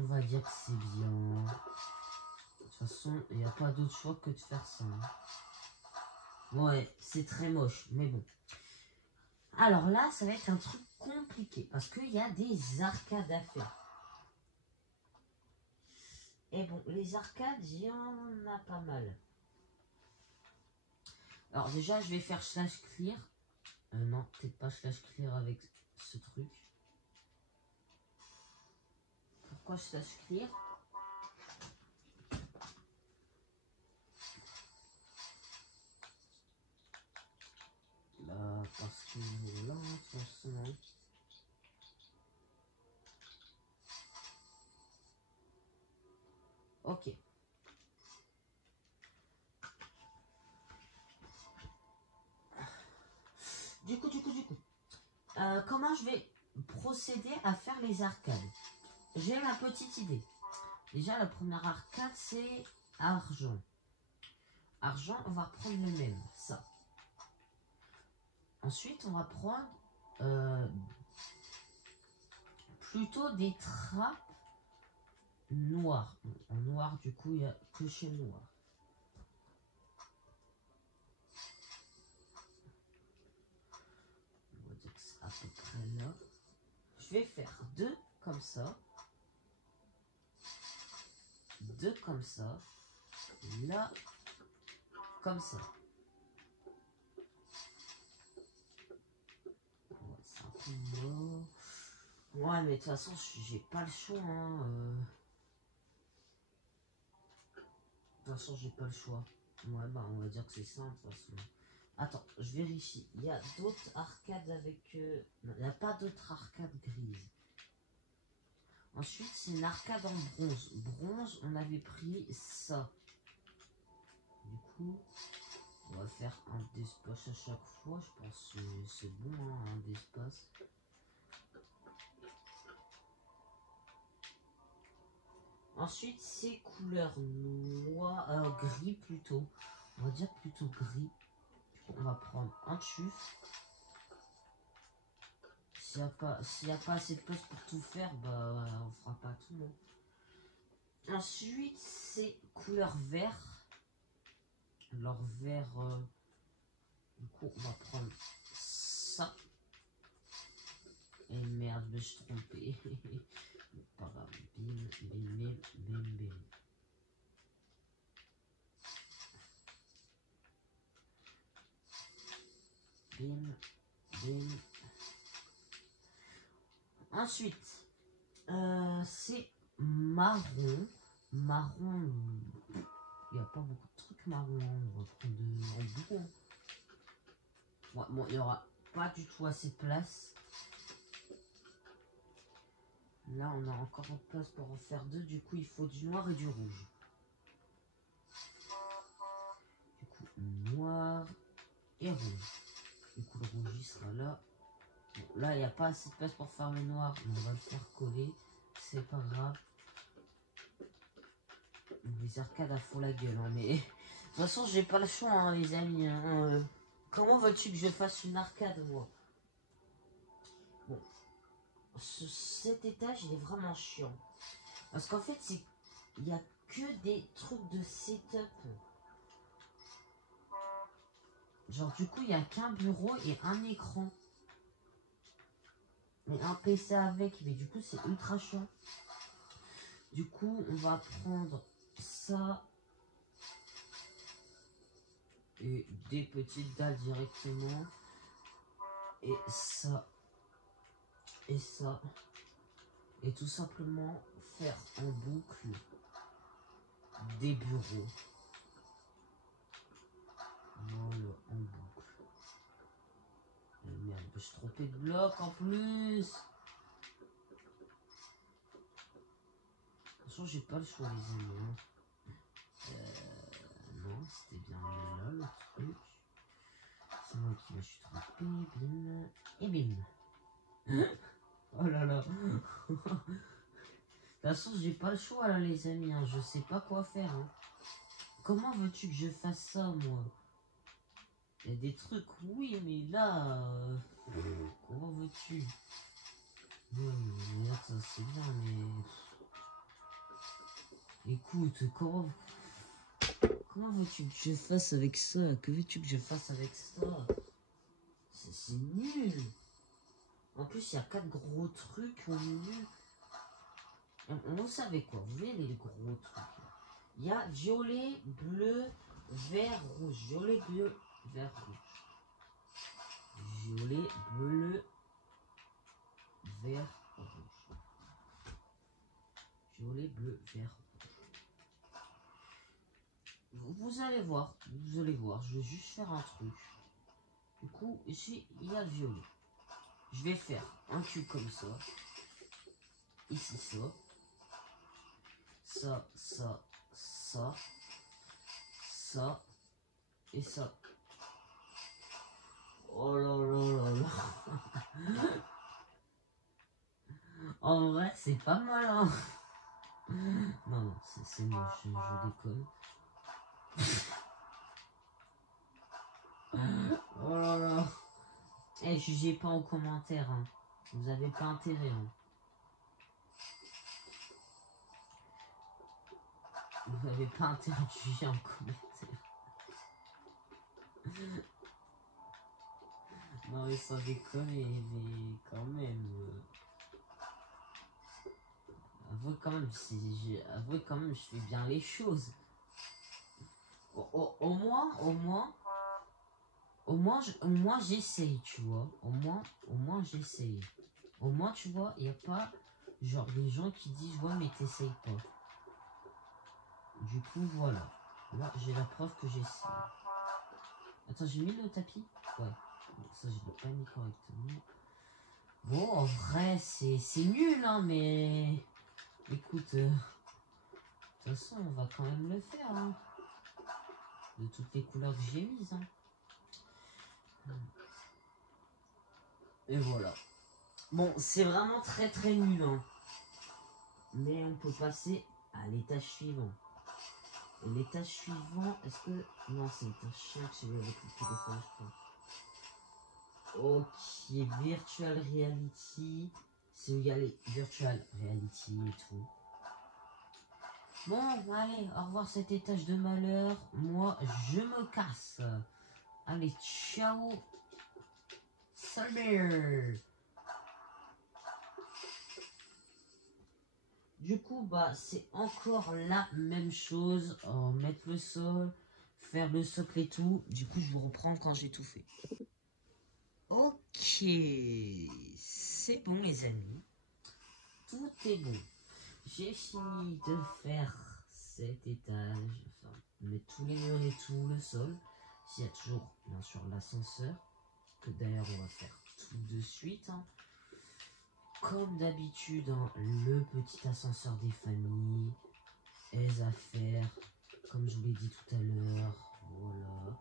va dire que c'est bien. De toute façon, il n'y a pas d'autre choix que de faire ça. Ouais, c'est très moche, mais bon. Alors là, ça va être un truc compliqué parce qu'il y a des arcades à faire. Et bon, les arcades, il y en a pas mal. Alors déjà, je vais faire slash clear. Non, peut-être pas slash clear avec ce truc. Pourquoi slash clear? Là, parce que là, de toute façon... Ok. Du coup. Comment je vais procéder à faire les arcades? J'ai ma petite idée. Déjà, la première arcade, c'est argent. Argent, on va prendre le même, ça. Ensuite, on va prendre plutôt des trappes noires. En noir, du coup, il n'y a que chez noir. On va dire que c'est à peu près là. Je vais faire 2 comme ça. 2 comme ça. Là, comme ça. Ouais, c'est un peu mort. Ouais, mais de toute façon, j'ai pas le choix. Hein. De toute façon, j'ai pas le choix. Ouais, bah, on va dire que c'est ça, de toute façon. Attends, je vérifie. Il y a d'autres arcades avec... Non, il n'y a pas d'autres arcades grises. Ensuite, c'est une arcade en bronze. Bronze, on avait pris ça. Du coup, on va faire un d'espace à chaque fois. Je pense que c'est bon, hein, un d'espace. Ensuite, c'est couleur noir, gris plutôt. On va dire plutôt gris. On va prendre un tuf. S'il n'y a pas assez de place pour tout faire, bah on fera pas tout. Hein. Ensuite, c'est couleur vert. Alors vert, du coup, on va prendre ça. Et merde, je me suis trompé. Pas grave. Bim, bim, bim, bim, bim. Bim, bim. Ensuite, c'est marron. Marron, il n'y a pas beaucoup de trucs marron. On va prendre en blanc. Ouais, bon, il n'y aura pas du tout assez de place. Là, on a encore de place pour en faire deux. Du coup, il faut du noir et du rouge. Du coup, noir et rouge. Du coup, le rouge, il sera là. Bon, là, il n'y a pas assez de place pour faire le noir. Mais on va le faire coller. C'est pas grave. Les arcades à fond la gueule. Hein, mais de toute façon, j'ai pas le choix, hein, les amis. Hein. Comment veux-tu que je fasse une arcade, moi? Bon. Cet étage, il est vraiment chiant. Parce qu'en fait, il n'y a que des trucs de setup. Genre, du coup, il n'y a qu'un bureau et un écran. Et un PC avec. Mais du coup, c'est ultra chiant. Du coup, on va prendre ça. Et des petites dalles directement. Et ça. Et ça. Et tout simplement faire en boucle des bureaux. Voilà, en boucle. Et merde, je suis trompé de bloc en plus. De toute façon, j'ai pas le choix, les amis. Hein. Non, c'était bien là le truc. C'est moi qui me suis trompé. Bim. Et bim. Oh là là. De toute façon, j'ai pas le choix là, les amis. Hein. Je sais pas quoi faire. Hein. Comment veux-tu que je fasse ça, moi? Il y a des trucs, oui, mais là... comment veux-tu? Ouais, merde, ça c'est bien, mais... Écoute, comment veux-tu que je fasse avec ça? Que veux-tu que je fasse avec ça? C'est nul. En plus, il y a 4 gros trucs au milieu. Vous savez quoi? Vous voyez les gros trucs. Il y a violet, bleu, vert, rouge. Violet, bleu, vert, rouge. Violet, bleu, vert, rouge. Violet, bleu, vert, rouge. Vous allez voir, je vais juste faire un truc. Du coup, ici, il y a violet. Je vais faire un cube comme ça. Ici, ça. Ça, ça, ça. Ça. Et ça. Oh là là là là. En vrai, c'est pas mal, hein. Non, non, c'est moche, je déconne. Oh là là. Eh, jugez pas en commentaire, hein. Vous avez pas intérêt, hein. Vous avez pas intérêt à juger en commentaire. Non, mais sans déconner, mais quand même. Avouez quand même, je fais bien les choses. Au moins, j'essaye, tu vois. Au moins, j'essaye. Au moins, tu vois, il n'y a pas, genre, des gens qui disent, ouais, mais t'essayes pas. Du coup, voilà. Là, j'ai la preuve que j'essaye. Attends, j'ai mis le tapis? Ouais. Ça, je l'ai pas mis correctement. Bon, en vrai, c'est nul, hein, mais... Écoute, de toute façon, on va quand même le faire, hein. De toutes les couleurs que j'ai mises, hein. Et voilà. Bon, c'est vraiment très très nul, hein. Mais on peut passer à l'étage suivant. Et l'étage suivant, est-ce que... Non, c'est l'étage 5, celui avec le téléphone, je crois. Ok, Virtual Reality. C'est où il y a les Virtual Reality et tout. Bon, allez, au revoir cet étage de malheur. Moi, je me casse. Allez, ciao. Salut. Du coup, bah, c'est encore la même chose. Mettre le sol, faire le socle et tout. Du coup, je vous reprends quand j'ai tout fait. Ok, c'est bon les amis. Tout est bon. J'ai fini de faire cet étage. Enfin, mettre tous les murs et tout, le sol. S'il y a toujours, bien sûr, l'ascenseur. Que d'ailleurs, on va faire tout de suite. Hein. Comme d'habitude, hein, le petit ascenseur des familles. Les affaires. Comme je vous l'ai dit tout à l'heure. Voilà.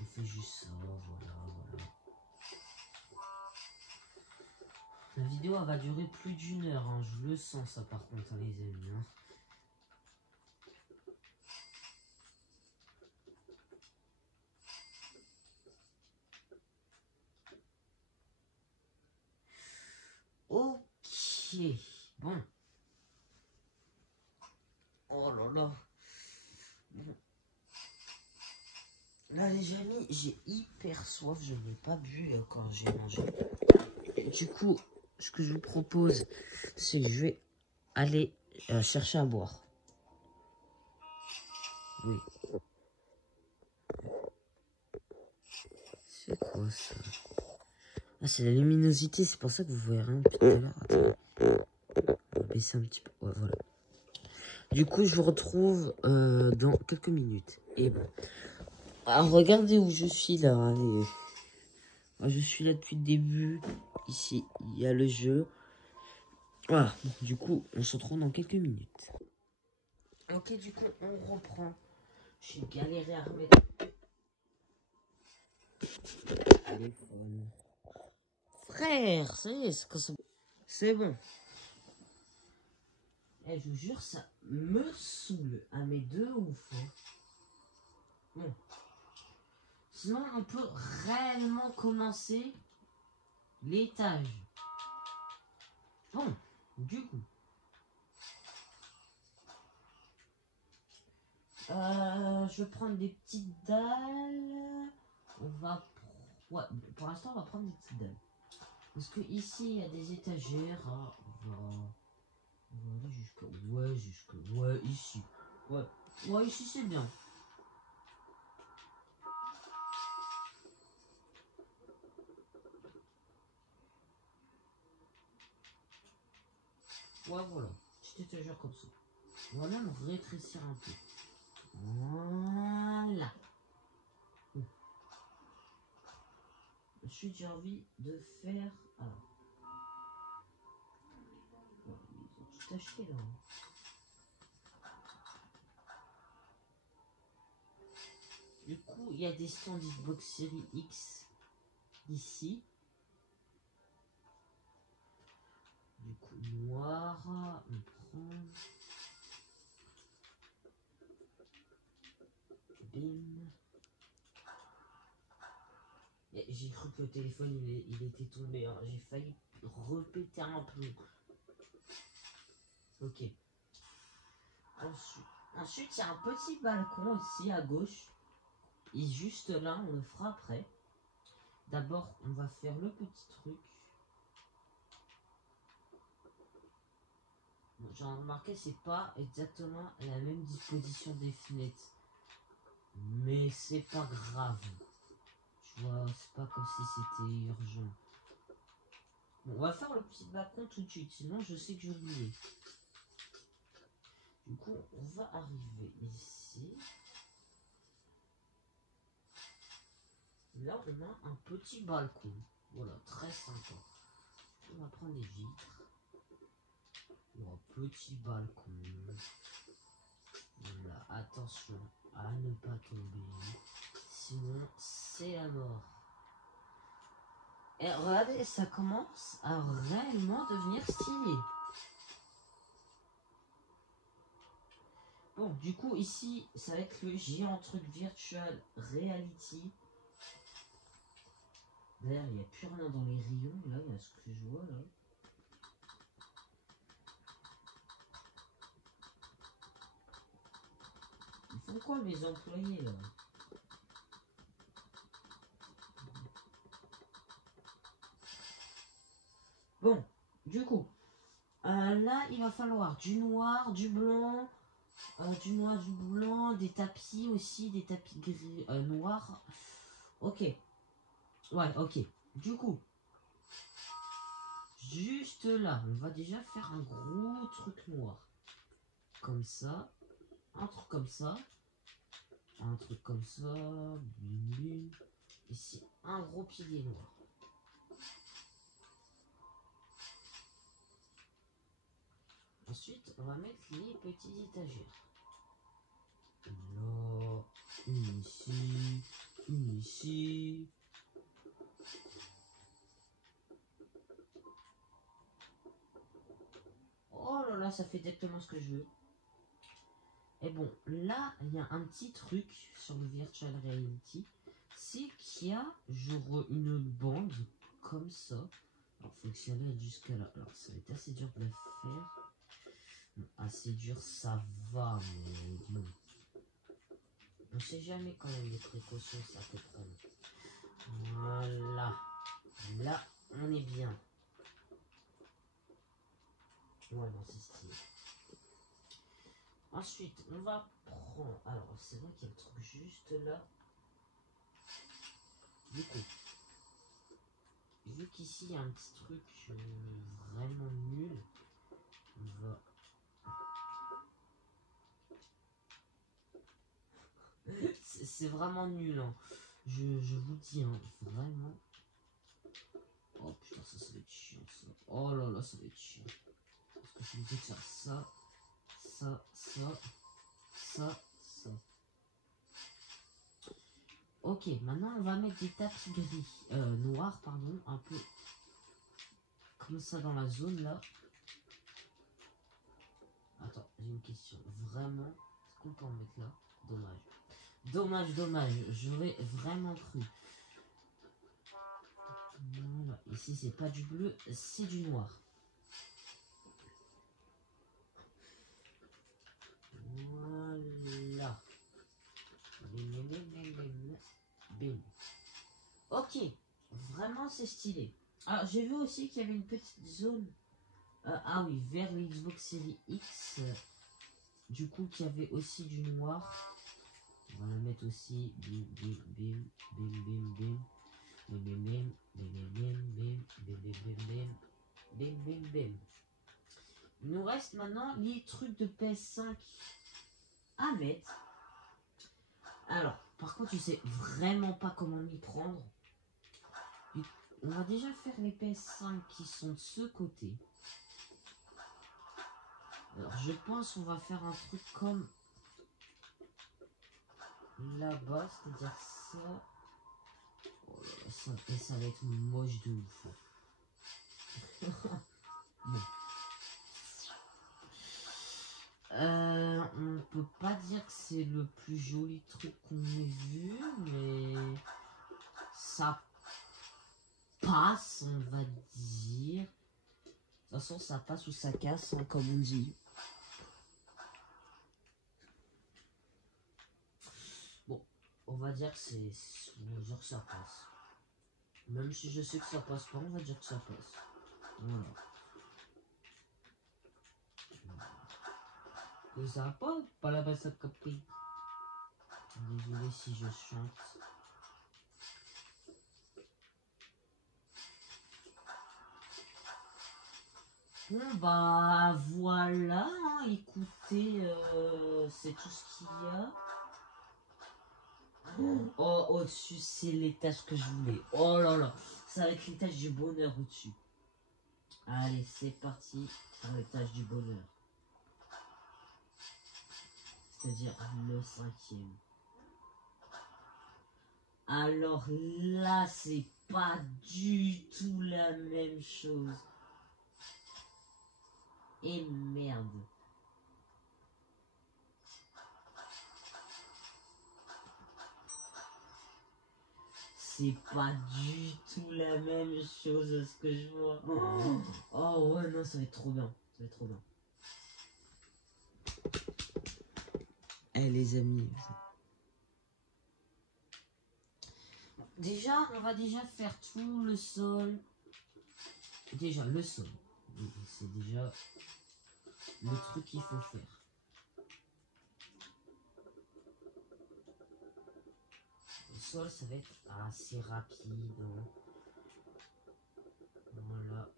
On fait juste ça. Voilà, voilà. La vidéo elle va durer plus d'1 heure, hein. Je le sens ça par contre hein, les amis. Hein. Ok, bon. Oh là là. Bon. Là les amis, j'ai hyper soif, je n'ai pas bu quand j'ai mangé. Et du coup, ce que je vous propose, c'est que je vais aller chercher à boire. Oui. C'est quoi ça? Ah, c'est la luminosité, c'est pour ça que vous voyez rien depuis tout à l'heure. Attendez. On va baisser un petit peu. Ouais, voilà. Du coup, je vous retrouve dans quelques minutes. Et bon. Alors, regardez où je suis là. Allez. Je suis là depuis le début. Ici, il y a le jeu. Voilà. Bon, du coup, on se retrouve dans quelques minutes. Ok, du coup, on reprend. J'ai galéré à remettre le téléphone. Frère, c'est bon. Eh, je vous jure, ça me saoule. Ah, mais de ouf. Hein. Bon. Sinon, on peut réellement commencer l'étage. Bon, du coup. Je vais prendre des petites dalles. On va... Ouais, pour l'instant, on va prendre des petites dalles. Parce que ici, il y a des étagères. Hein. On va aller jusqu'à... Ouais, jusqu'à... Ouais, ici. Ouais, ouais ici, c'est bien. Ouais, voilà. Petite étagère comme ça. On va même rétrécir un peu. Voilà. Ensuite, j'ai envie de faire... Alors. Ouais, ils ont tout acheté, là. Hein. Du coup, il y a des stands Xbox Series X ici. Du coup, noir, on prend. Bim. J'ai cru que le téléphone il était tombé. Hein. J'ai failli repéter un plomb. Ok. Ensuite, il y a un petit balcon aussi à gauche. Et juste là, on le fera après. D'abord, on va faire le petit truc. Bon, j'ai remarqué, c'est pas exactement la même disposition des fenêtres. Mais c'est pas grave. Tu vois, c'est pas comme si c'était urgent. Bon, on va faire le petit balcon tout de suite, sinon je sais que j'ai oublié. Du coup, on va arriver ici. Là, on a un petit balcon. Voilà, très sympa. On va prendre les vitres. Voilà, petit balcon. Voilà, attention à ne pas tomber. Sinon, c'est la mort. Et regardez, ça commence à réellement devenir stylé. Bon, du coup, ici, ça va être le géant truc virtual reality. D'ailleurs, il n'y a plus rien dans les rayons, là, il y a ce que je vois, là. Ils font quoi, mes employés, là? Bon, du coup, là, il va falloir du noir, du blanc, du noir, du blanc, des tapis aussi, des tapis gris, noirs. Ok, ouais, ok. Du coup, juste là, on va déjà faire un gros truc noir. Comme ça, un truc comme ça, un truc comme ça, bim, bim. Ici, un gros pilier noir. Ensuite, on va mettre les petites étagères. Là, une ici, une ici. Oh là là, ça fait exactement ce que je veux. Et bon, là, il y a un petit truc sur le Virtual Reality. C'est qu'il y a genre une bande comme ça. Alors, faut que ça aille jusqu'à là. Alors, ça va être assez dur de la faire. Bon, assez dur, ça va, mais bon. On sait jamais quand même les précautions ça peut prendre. Voilà. Là, on est bien. Ouais, non, c'est stylé. Ensuite, on va prendre... Alors, c'est vrai qu'il y a le truc juste là. Du coup, vu qu'ici, il y a un petit truc vraiment nul, on va... C'est vraiment nul, hein. Je vous dis, hein, vraiment... Oh putain, ça va être chiant, ça. Oh là là, ça va être chiant. Parce que je me dis de faire ça, ça, ça, ça, ça. Ok, maintenant on va mettre des tapis gris, noirs, pardon, un peu comme ça dans la zone là. Attends, j'ai une question. Vraiment, est-ce qu'on peut en mettre là? Dommage. Dommage, dommage, j'aurais vraiment cru. Voilà, ici c'est pas du bleu, c'est du noir. Voilà. Bim. Ok, vraiment c'est stylé. Alors j'ai vu aussi qu'il y avait une petite zone. Ah oui, vers le Xbox Series X. Du coup, qu'il y avait aussi du noir. On va le mettre aussi. Bim, bim, bim, bim, bim, bim. Bim, bim, bim, bim, bim, bim, bim, bim, bim, bim, bim, bim, bim. Il nous reste maintenant les trucs de PS5 à mettre. Alors, par contre, je sais vraiment pas comment m'y prendre. On va déjà faire les PS5 qui sont de ce côté. Alors, je pense qu'on va faire un truc comme là-bas, c'est-à-dire ça. Oh là là, ça va être moche de ouf. Bon. On peut pas dire que c'est le plus joli truc qu'on ait vu, mais ça passe, on va dire. De toute façon, ça passe ou ça casse, hein, comme on dit. Bon, on va dire que on va dire que ça passe. Même si je sais que ça passe pas, on va dire que ça passe. Voilà. Et ça va pas la base à capri. Désolé si je chante. Bon bah voilà, hein, écoutez, c'est tout ce qu'il y a. Oh, au-dessus, c'est l'étage que je voulais. Oh là là, ça va être l'étage du bonheur au-dessus. Allez, c'est parti pour l'étage du bonheur. C'est-à-dire le 5e. Alors là, c'est pas du tout la même chose. Et merde. c'est pas du tout la même chose ce que je vois. Oh ouais, non, ça va être trop bien. Ça va être trop bien. Eh les amis. Déjà, on va déjà faire tout le sol. Déjà, le sol. C'est déjà le truc qu'il faut faire. Le sol, ça va être assez rapide. Hein. Voilà.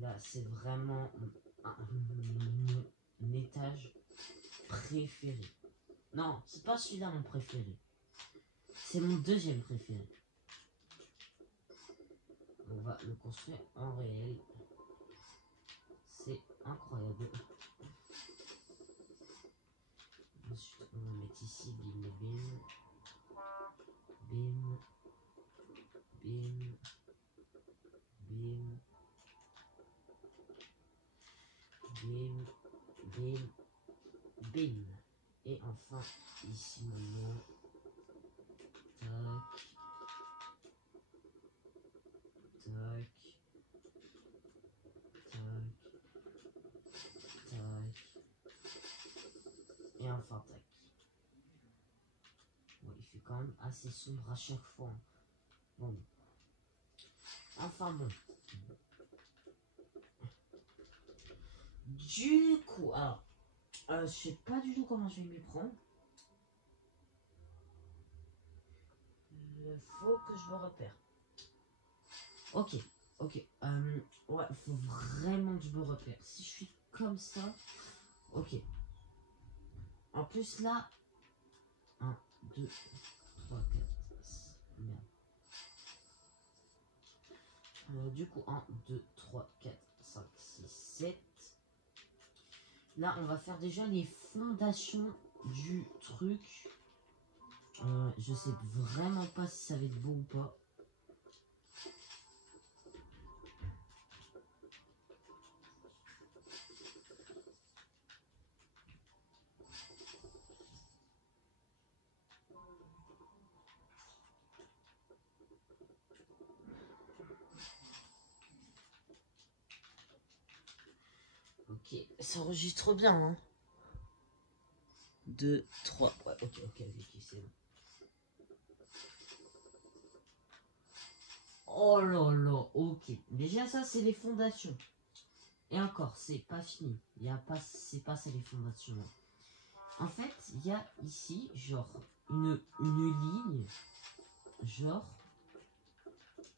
Là, c'est vraiment mon étage préféré. Non, c'est pas celui-là mon préféré. C'est mon deuxième préféré. On va le construire en réel. C'est incroyable. Ensuite, on va mettre ici, bim, bim, bim, bim, bim, bim, bim, bim. Et enfin, ici maintenant, tac, tac, tac, tac, et enfin tac. Ouais, il fait quand même assez sombre à chaque fois. Bon. Enfin bon. Du coup, alors, je sais pas du tout comment je vais m'y prendre. Faut que je me repère. Ok, ok. Ouais, faut vraiment que je me repère. Si je suis comme ça, ok. En plus là, 1, 2, 3, 4, merde. Du coup, 1, 2, 3, 4, 5, 6, 7. Là, on va faire déjà les fondations du truc. Je sais vraiment pas si ça va être beau ou pas. Ok, ça enregistre bien, hein. 2, 3. Ouais, ok, c'est bon. Oh là là, ok. Déjà, ça, c'est les fondations. Et encore, c'est pas fini. Il y a pas, c'est pas ça les fondations. Là. En fait, il y a ici, genre, une ligne, genre,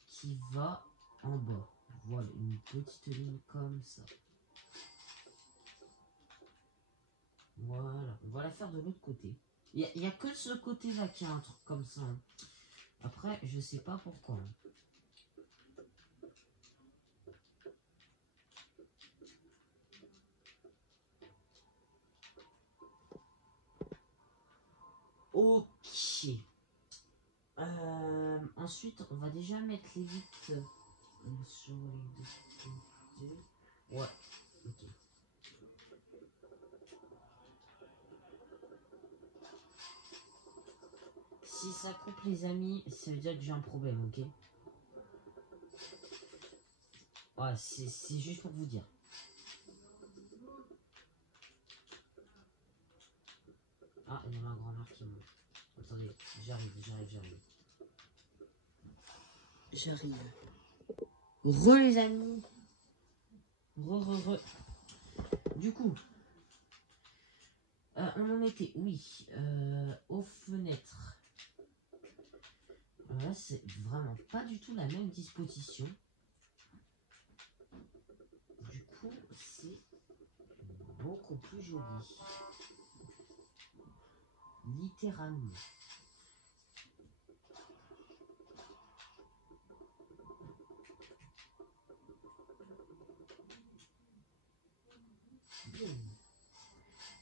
qui va en bas. Voilà, une petite ligne comme ça. Voilà, on va la faire de l'autre côté. Il y a que de ce côté-là qui a un truc comme ça. Hein. Après, je sais pas pourquoi. Hein. Ok. Ensuite, on va déjà mettre les vitres sur les deux. Ouais, ok. Si ça coupe les amis, ça veut dire que j'ai un problème, ok? Ouais, c'est juste pour vous dire. Ah, il y a ma grand-mère qui monte. Attendez, j'arrive. J'arrive. Re les amis. Re. Du coup, on en était, oui, aux fenêtres. Là, c'est vraiment pas du tout la même disposition. Du coup, c'est beaucoup plus joli. Littéralement. Bien.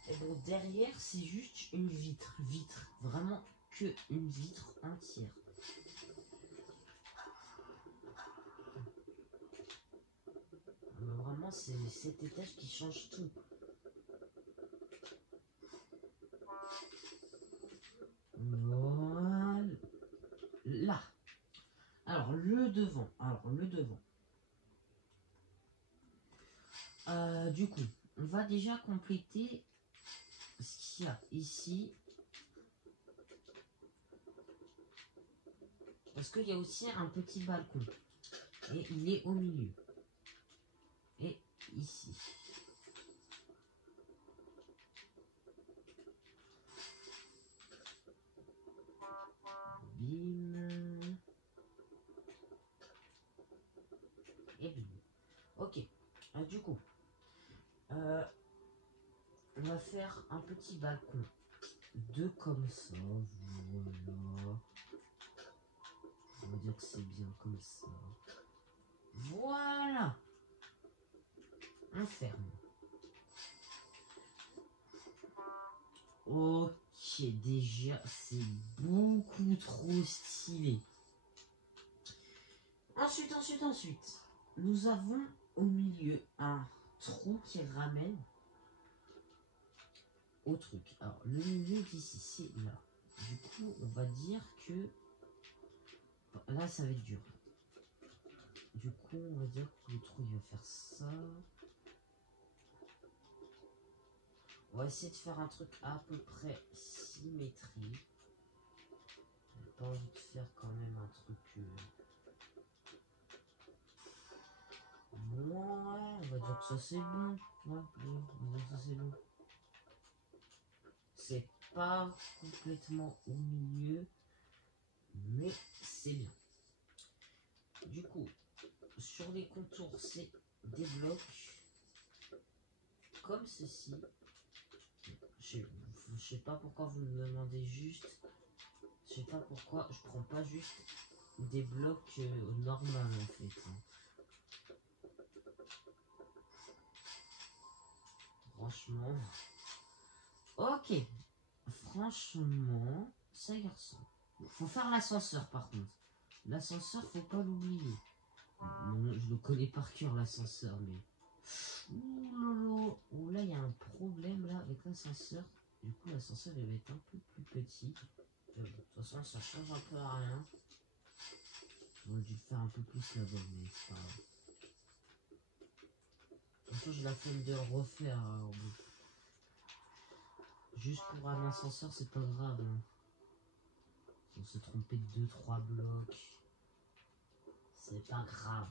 Et donc derrière, c'est juste une vitre. Vraiment que une vitre entière. Mais vraiment, c'est cet étage qui change tout. Voilà. Là. Alors, le devant. Du coup, on va déjà compléter ce qu'il y a ici. Parce qu'il y a aussi un petit balcon. Et il est au milieu. Et ici. Bim. Et bim. Ok. Du coup, on va faire un petit balcon. Deux comme ça. Voilà. On va dire que c'est bien comme ça. Voilà. On ferme. Ok, déjà, c'est beaucoup trop stylé. Ensuite, nous avons au milieu un trou qui ramène au truc. Alors, le milieu d'ici, c'est là. Du coup, on va dire que... Là, ça va être dur. Du coup, on va dire que le trou, il va faire ça. On va essayer de faire un truc à peu près symétrique. J'ai pas envie de faire quand même un truc... Ouais, on va dire que ça c'est bon. Ouais, oui, on va dire que ça c'est bon. C'est pas complètement au milieu, mais c'est bien. Du coup, sur les contours, c'est des blocs comme ceci. Je sais pas pourquoi vous me demandez juste. Je sais pas pourquoi je prends pas juste des blocs normaux en fait. Franchement. Ok. Franchement, ça y ressemble. Faut faire l'ascenseur par contre. L'ascenseur, faut pas l'oublier. Non, je le connais par cœur l'ascenseur, mais... Ouh là, il y a un problème là avec l'ascenseur. Du coup, l'ascenseur il va être un peu plus petit. De toute façon, ça change un peu à rien. J'aurais dû le faire un peu plus là-bas, mais c'est pas grave. De toute façon, j'ai la flemme de le refaire. Alors bon. Juste pour un ascenseur, c'est pas grave. Hein. On s'est trompé de 2-3 blocs. C'est pas grave.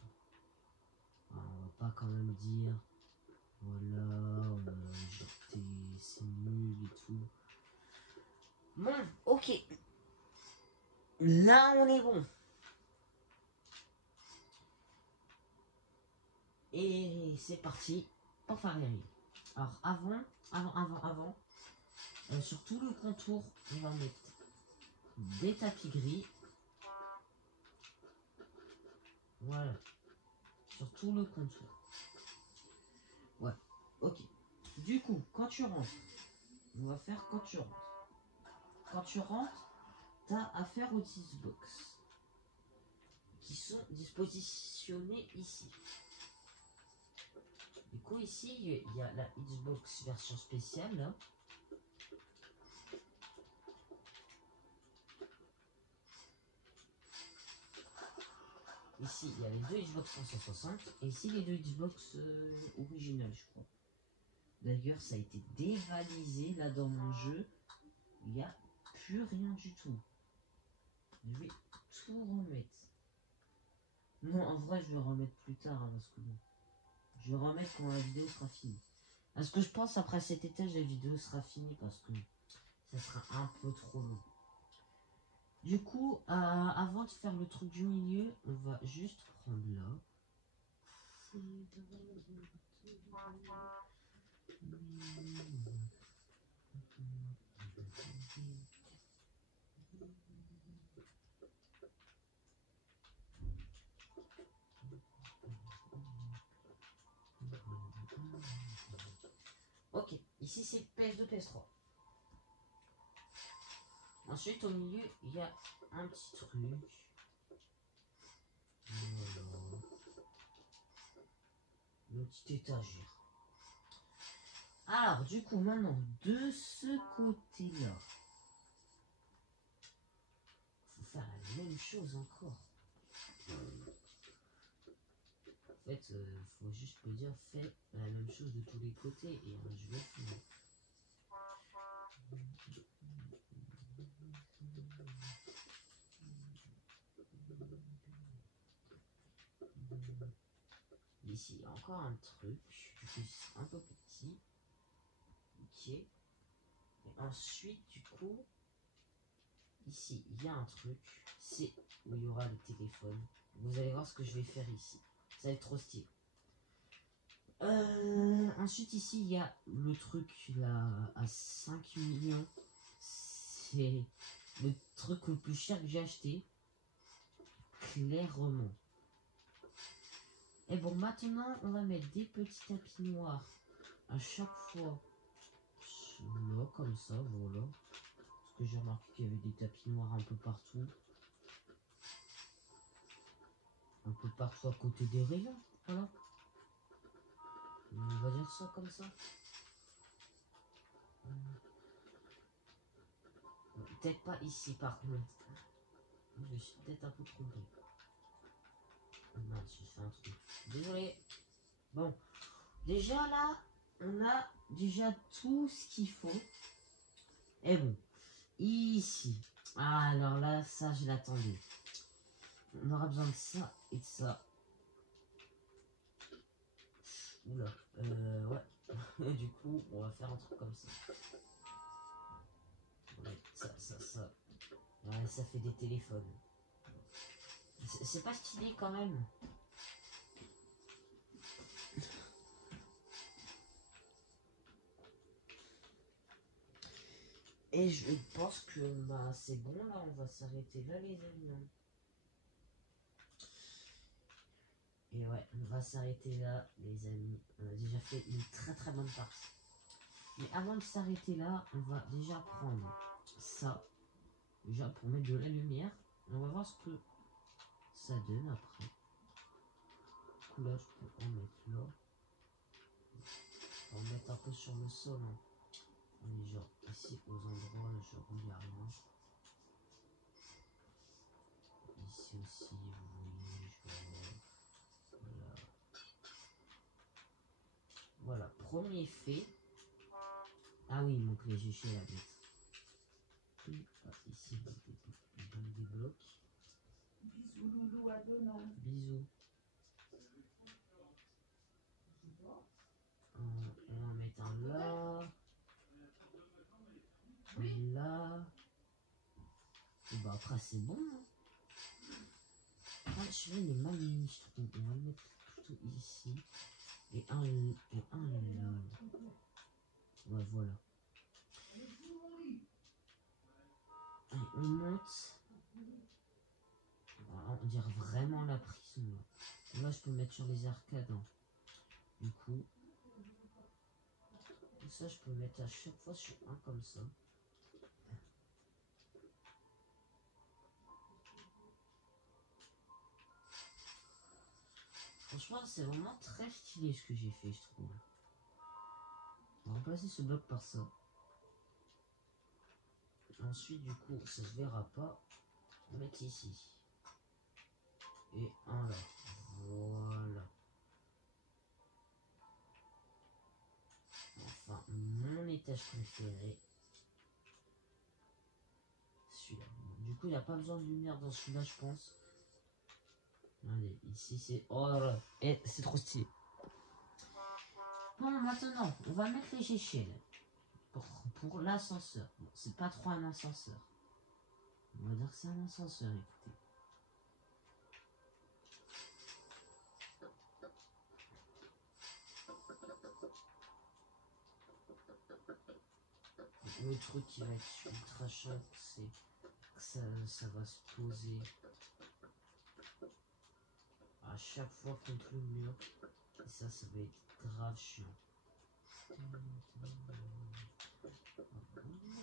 Alors, on va pas quand même dire voilà, jeté, c'est nul et tout. Bon, ok. Là, on est bon. Et c'est parti pour faire les rires. Alors, avant, sur tout le contour, on va mettre des tapis gris. Voilà. Sur tout le contour. Ouais, ok. Du coup, quand tu rentres, on va faire quand tu rentres. Quand tu rentres, t'as affaire aux Xbox qui sont dispositionnés ici. Du coup, ici, il y a la Xbox version spéciale. Là. Ici, il y a les deux Xbox 360 et ici, les deux Xbox originales, je crois. D'ailleurs, ça a été dévalisé là dans mon jeu. Il n'y a plus rien du tout. Je vais tout remettre. Non, en vrai, je vais remettre plus tard hein, parce que bon. Je vais remettre quand la vidéo sera finie. Parce que je pense après cet étage, la vidéo sera finie parce que ça sera un peu trop long. Du coup, avant de faire le truc du milieu, on va juste prendre là. Ok, ici c'est PS2, PS3. Ensuite, au milieu, il y a un petit truc. Voilà. Une petite étagère. Alors, du coup, maintenant, de ce côté-là, faire la même chose encore. En fait, faut juste me dire, fais la même chose de tous les côtés et je vais finir. Ici, il y a encore un truc, un peu petit. Ok. Et ensuite, du coup, ici, il y a un truc, c'est où il y aura le téléphone. Vous allez voir ce que je vais faire ici. Ça va être trop stylé. Ensuite, ici, il y a le truc là à 5 millions. C'est le truc le plus cher que j'ai acheté. Clairement. Et bon, maintenant, on va mettre des petits tapis noirs à chaque fois. Là, comme ça, voilà. Parce que j'ai remarqué qu'il y avait des tapis noirs un peu partout. Un peu partout à côté des rayons. Voilà. On va dire ça comme ça. Peut-être pas ici par contre. Je me suis peut-être un peu trompé. Oh mince, j'ai fait un truc. Désolé. Bon. Déjà là, on a déjà tout ce qu'il faut. Et bon. Ici. Ah, alors là, ça, je l'attendais. On aura besoin de ça et de ça. Oula. Ouais. Du coup, on va faire un truc comme ça. Ouais, ça. Ouais, ça fait des téléphones. C'est pas stylé quand même. Et je pense que bah c'est bon là, on va s'arrêter là les amis. Et ouais, on va s'arrêter là les amis. On a déjà fait une très bonne partie. Mais avant de s'arrêter là, on va déjà prendre ça. Déjà pour mettre de la lumière. On va voir ce que ça donne après. Du coup là je peux en mettre là. On va en mettre un peu sur le sol. Hein. On est genre ici aux endroits genre où il n'y a rien. Ici aussi, vous voyez, voilà. Voilà, premier fait. Ah oui, il manque les échelles à mettre. Ah, ici, des blocs. Bisous loulou, à demain. Bisous. On va en mettre un là. Un là. Et bah après c'est bon. Hein. Ah, celui-là il est mal mis, je trouve. On va le mettre plutôt ici. Et un là. Ouais, voilà. Allez, on monte. On dirait vraiment la prison là. Là je peux mettre sur les arcades. Hein. Du coup. Ça je peux mettre à chaque fois sur un comme ça. Franchement c'est vraiment très stylé ce que j'ai fait je trouve. On va remplacer ce bloc par ça. Ensuite du coup ça se verra pas. On va mettre ici. Et un là. Voilà. Enfin, mon étage préféré. Celui-là. Du coup, il n'y a pas besoin de lumière dans celui-là, je pense. Allez, ici c'est... Oh là là. Et c'est trop stylé. Bon, maintenant, on va mettre les échelles. Pour l'ascenseur. Bon, c'est pas trop un ascenseur. On va dire que c'est un ascenseur, écoutez. Le truc qui va être ultra chiant, c'est que ça va se poser à chaque fois contre le mur. Et ça va être grave chiant.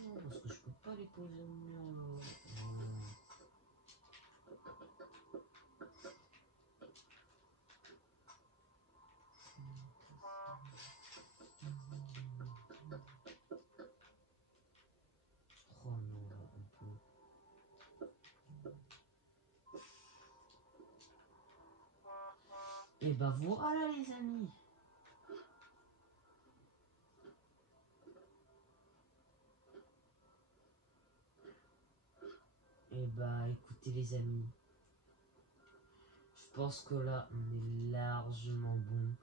Non, parce que je peux pas les poser au mur là. Oh non, là, on peut. Et bah voilà les amis. Et bah écoutez les amis. Je pense que là on est largement bon.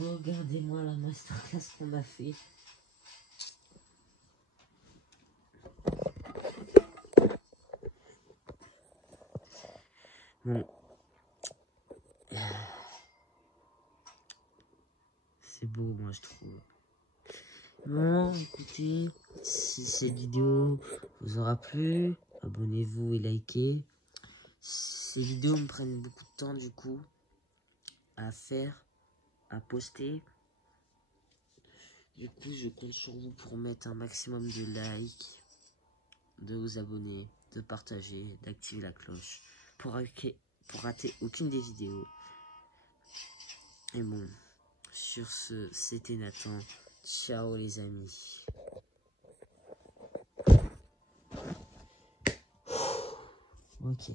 Regardez-moi la masterclass qu'on a fait. Bon. C'est beau, moi je trouve. Bon, écoutez, si cette vidéo vous aura plu, abonnez-vous et likez. Ces vidéos me prennent beaucoup de temps du coup à faire, à poster. Du coup, je compte sur vous pour mettre un maximum de likes, de vous abonner, de partager, d'activer la cloche pour rater aucune des vidéos. Et bon, sur ce, c'était Nathan. Ciao les amis. Ok.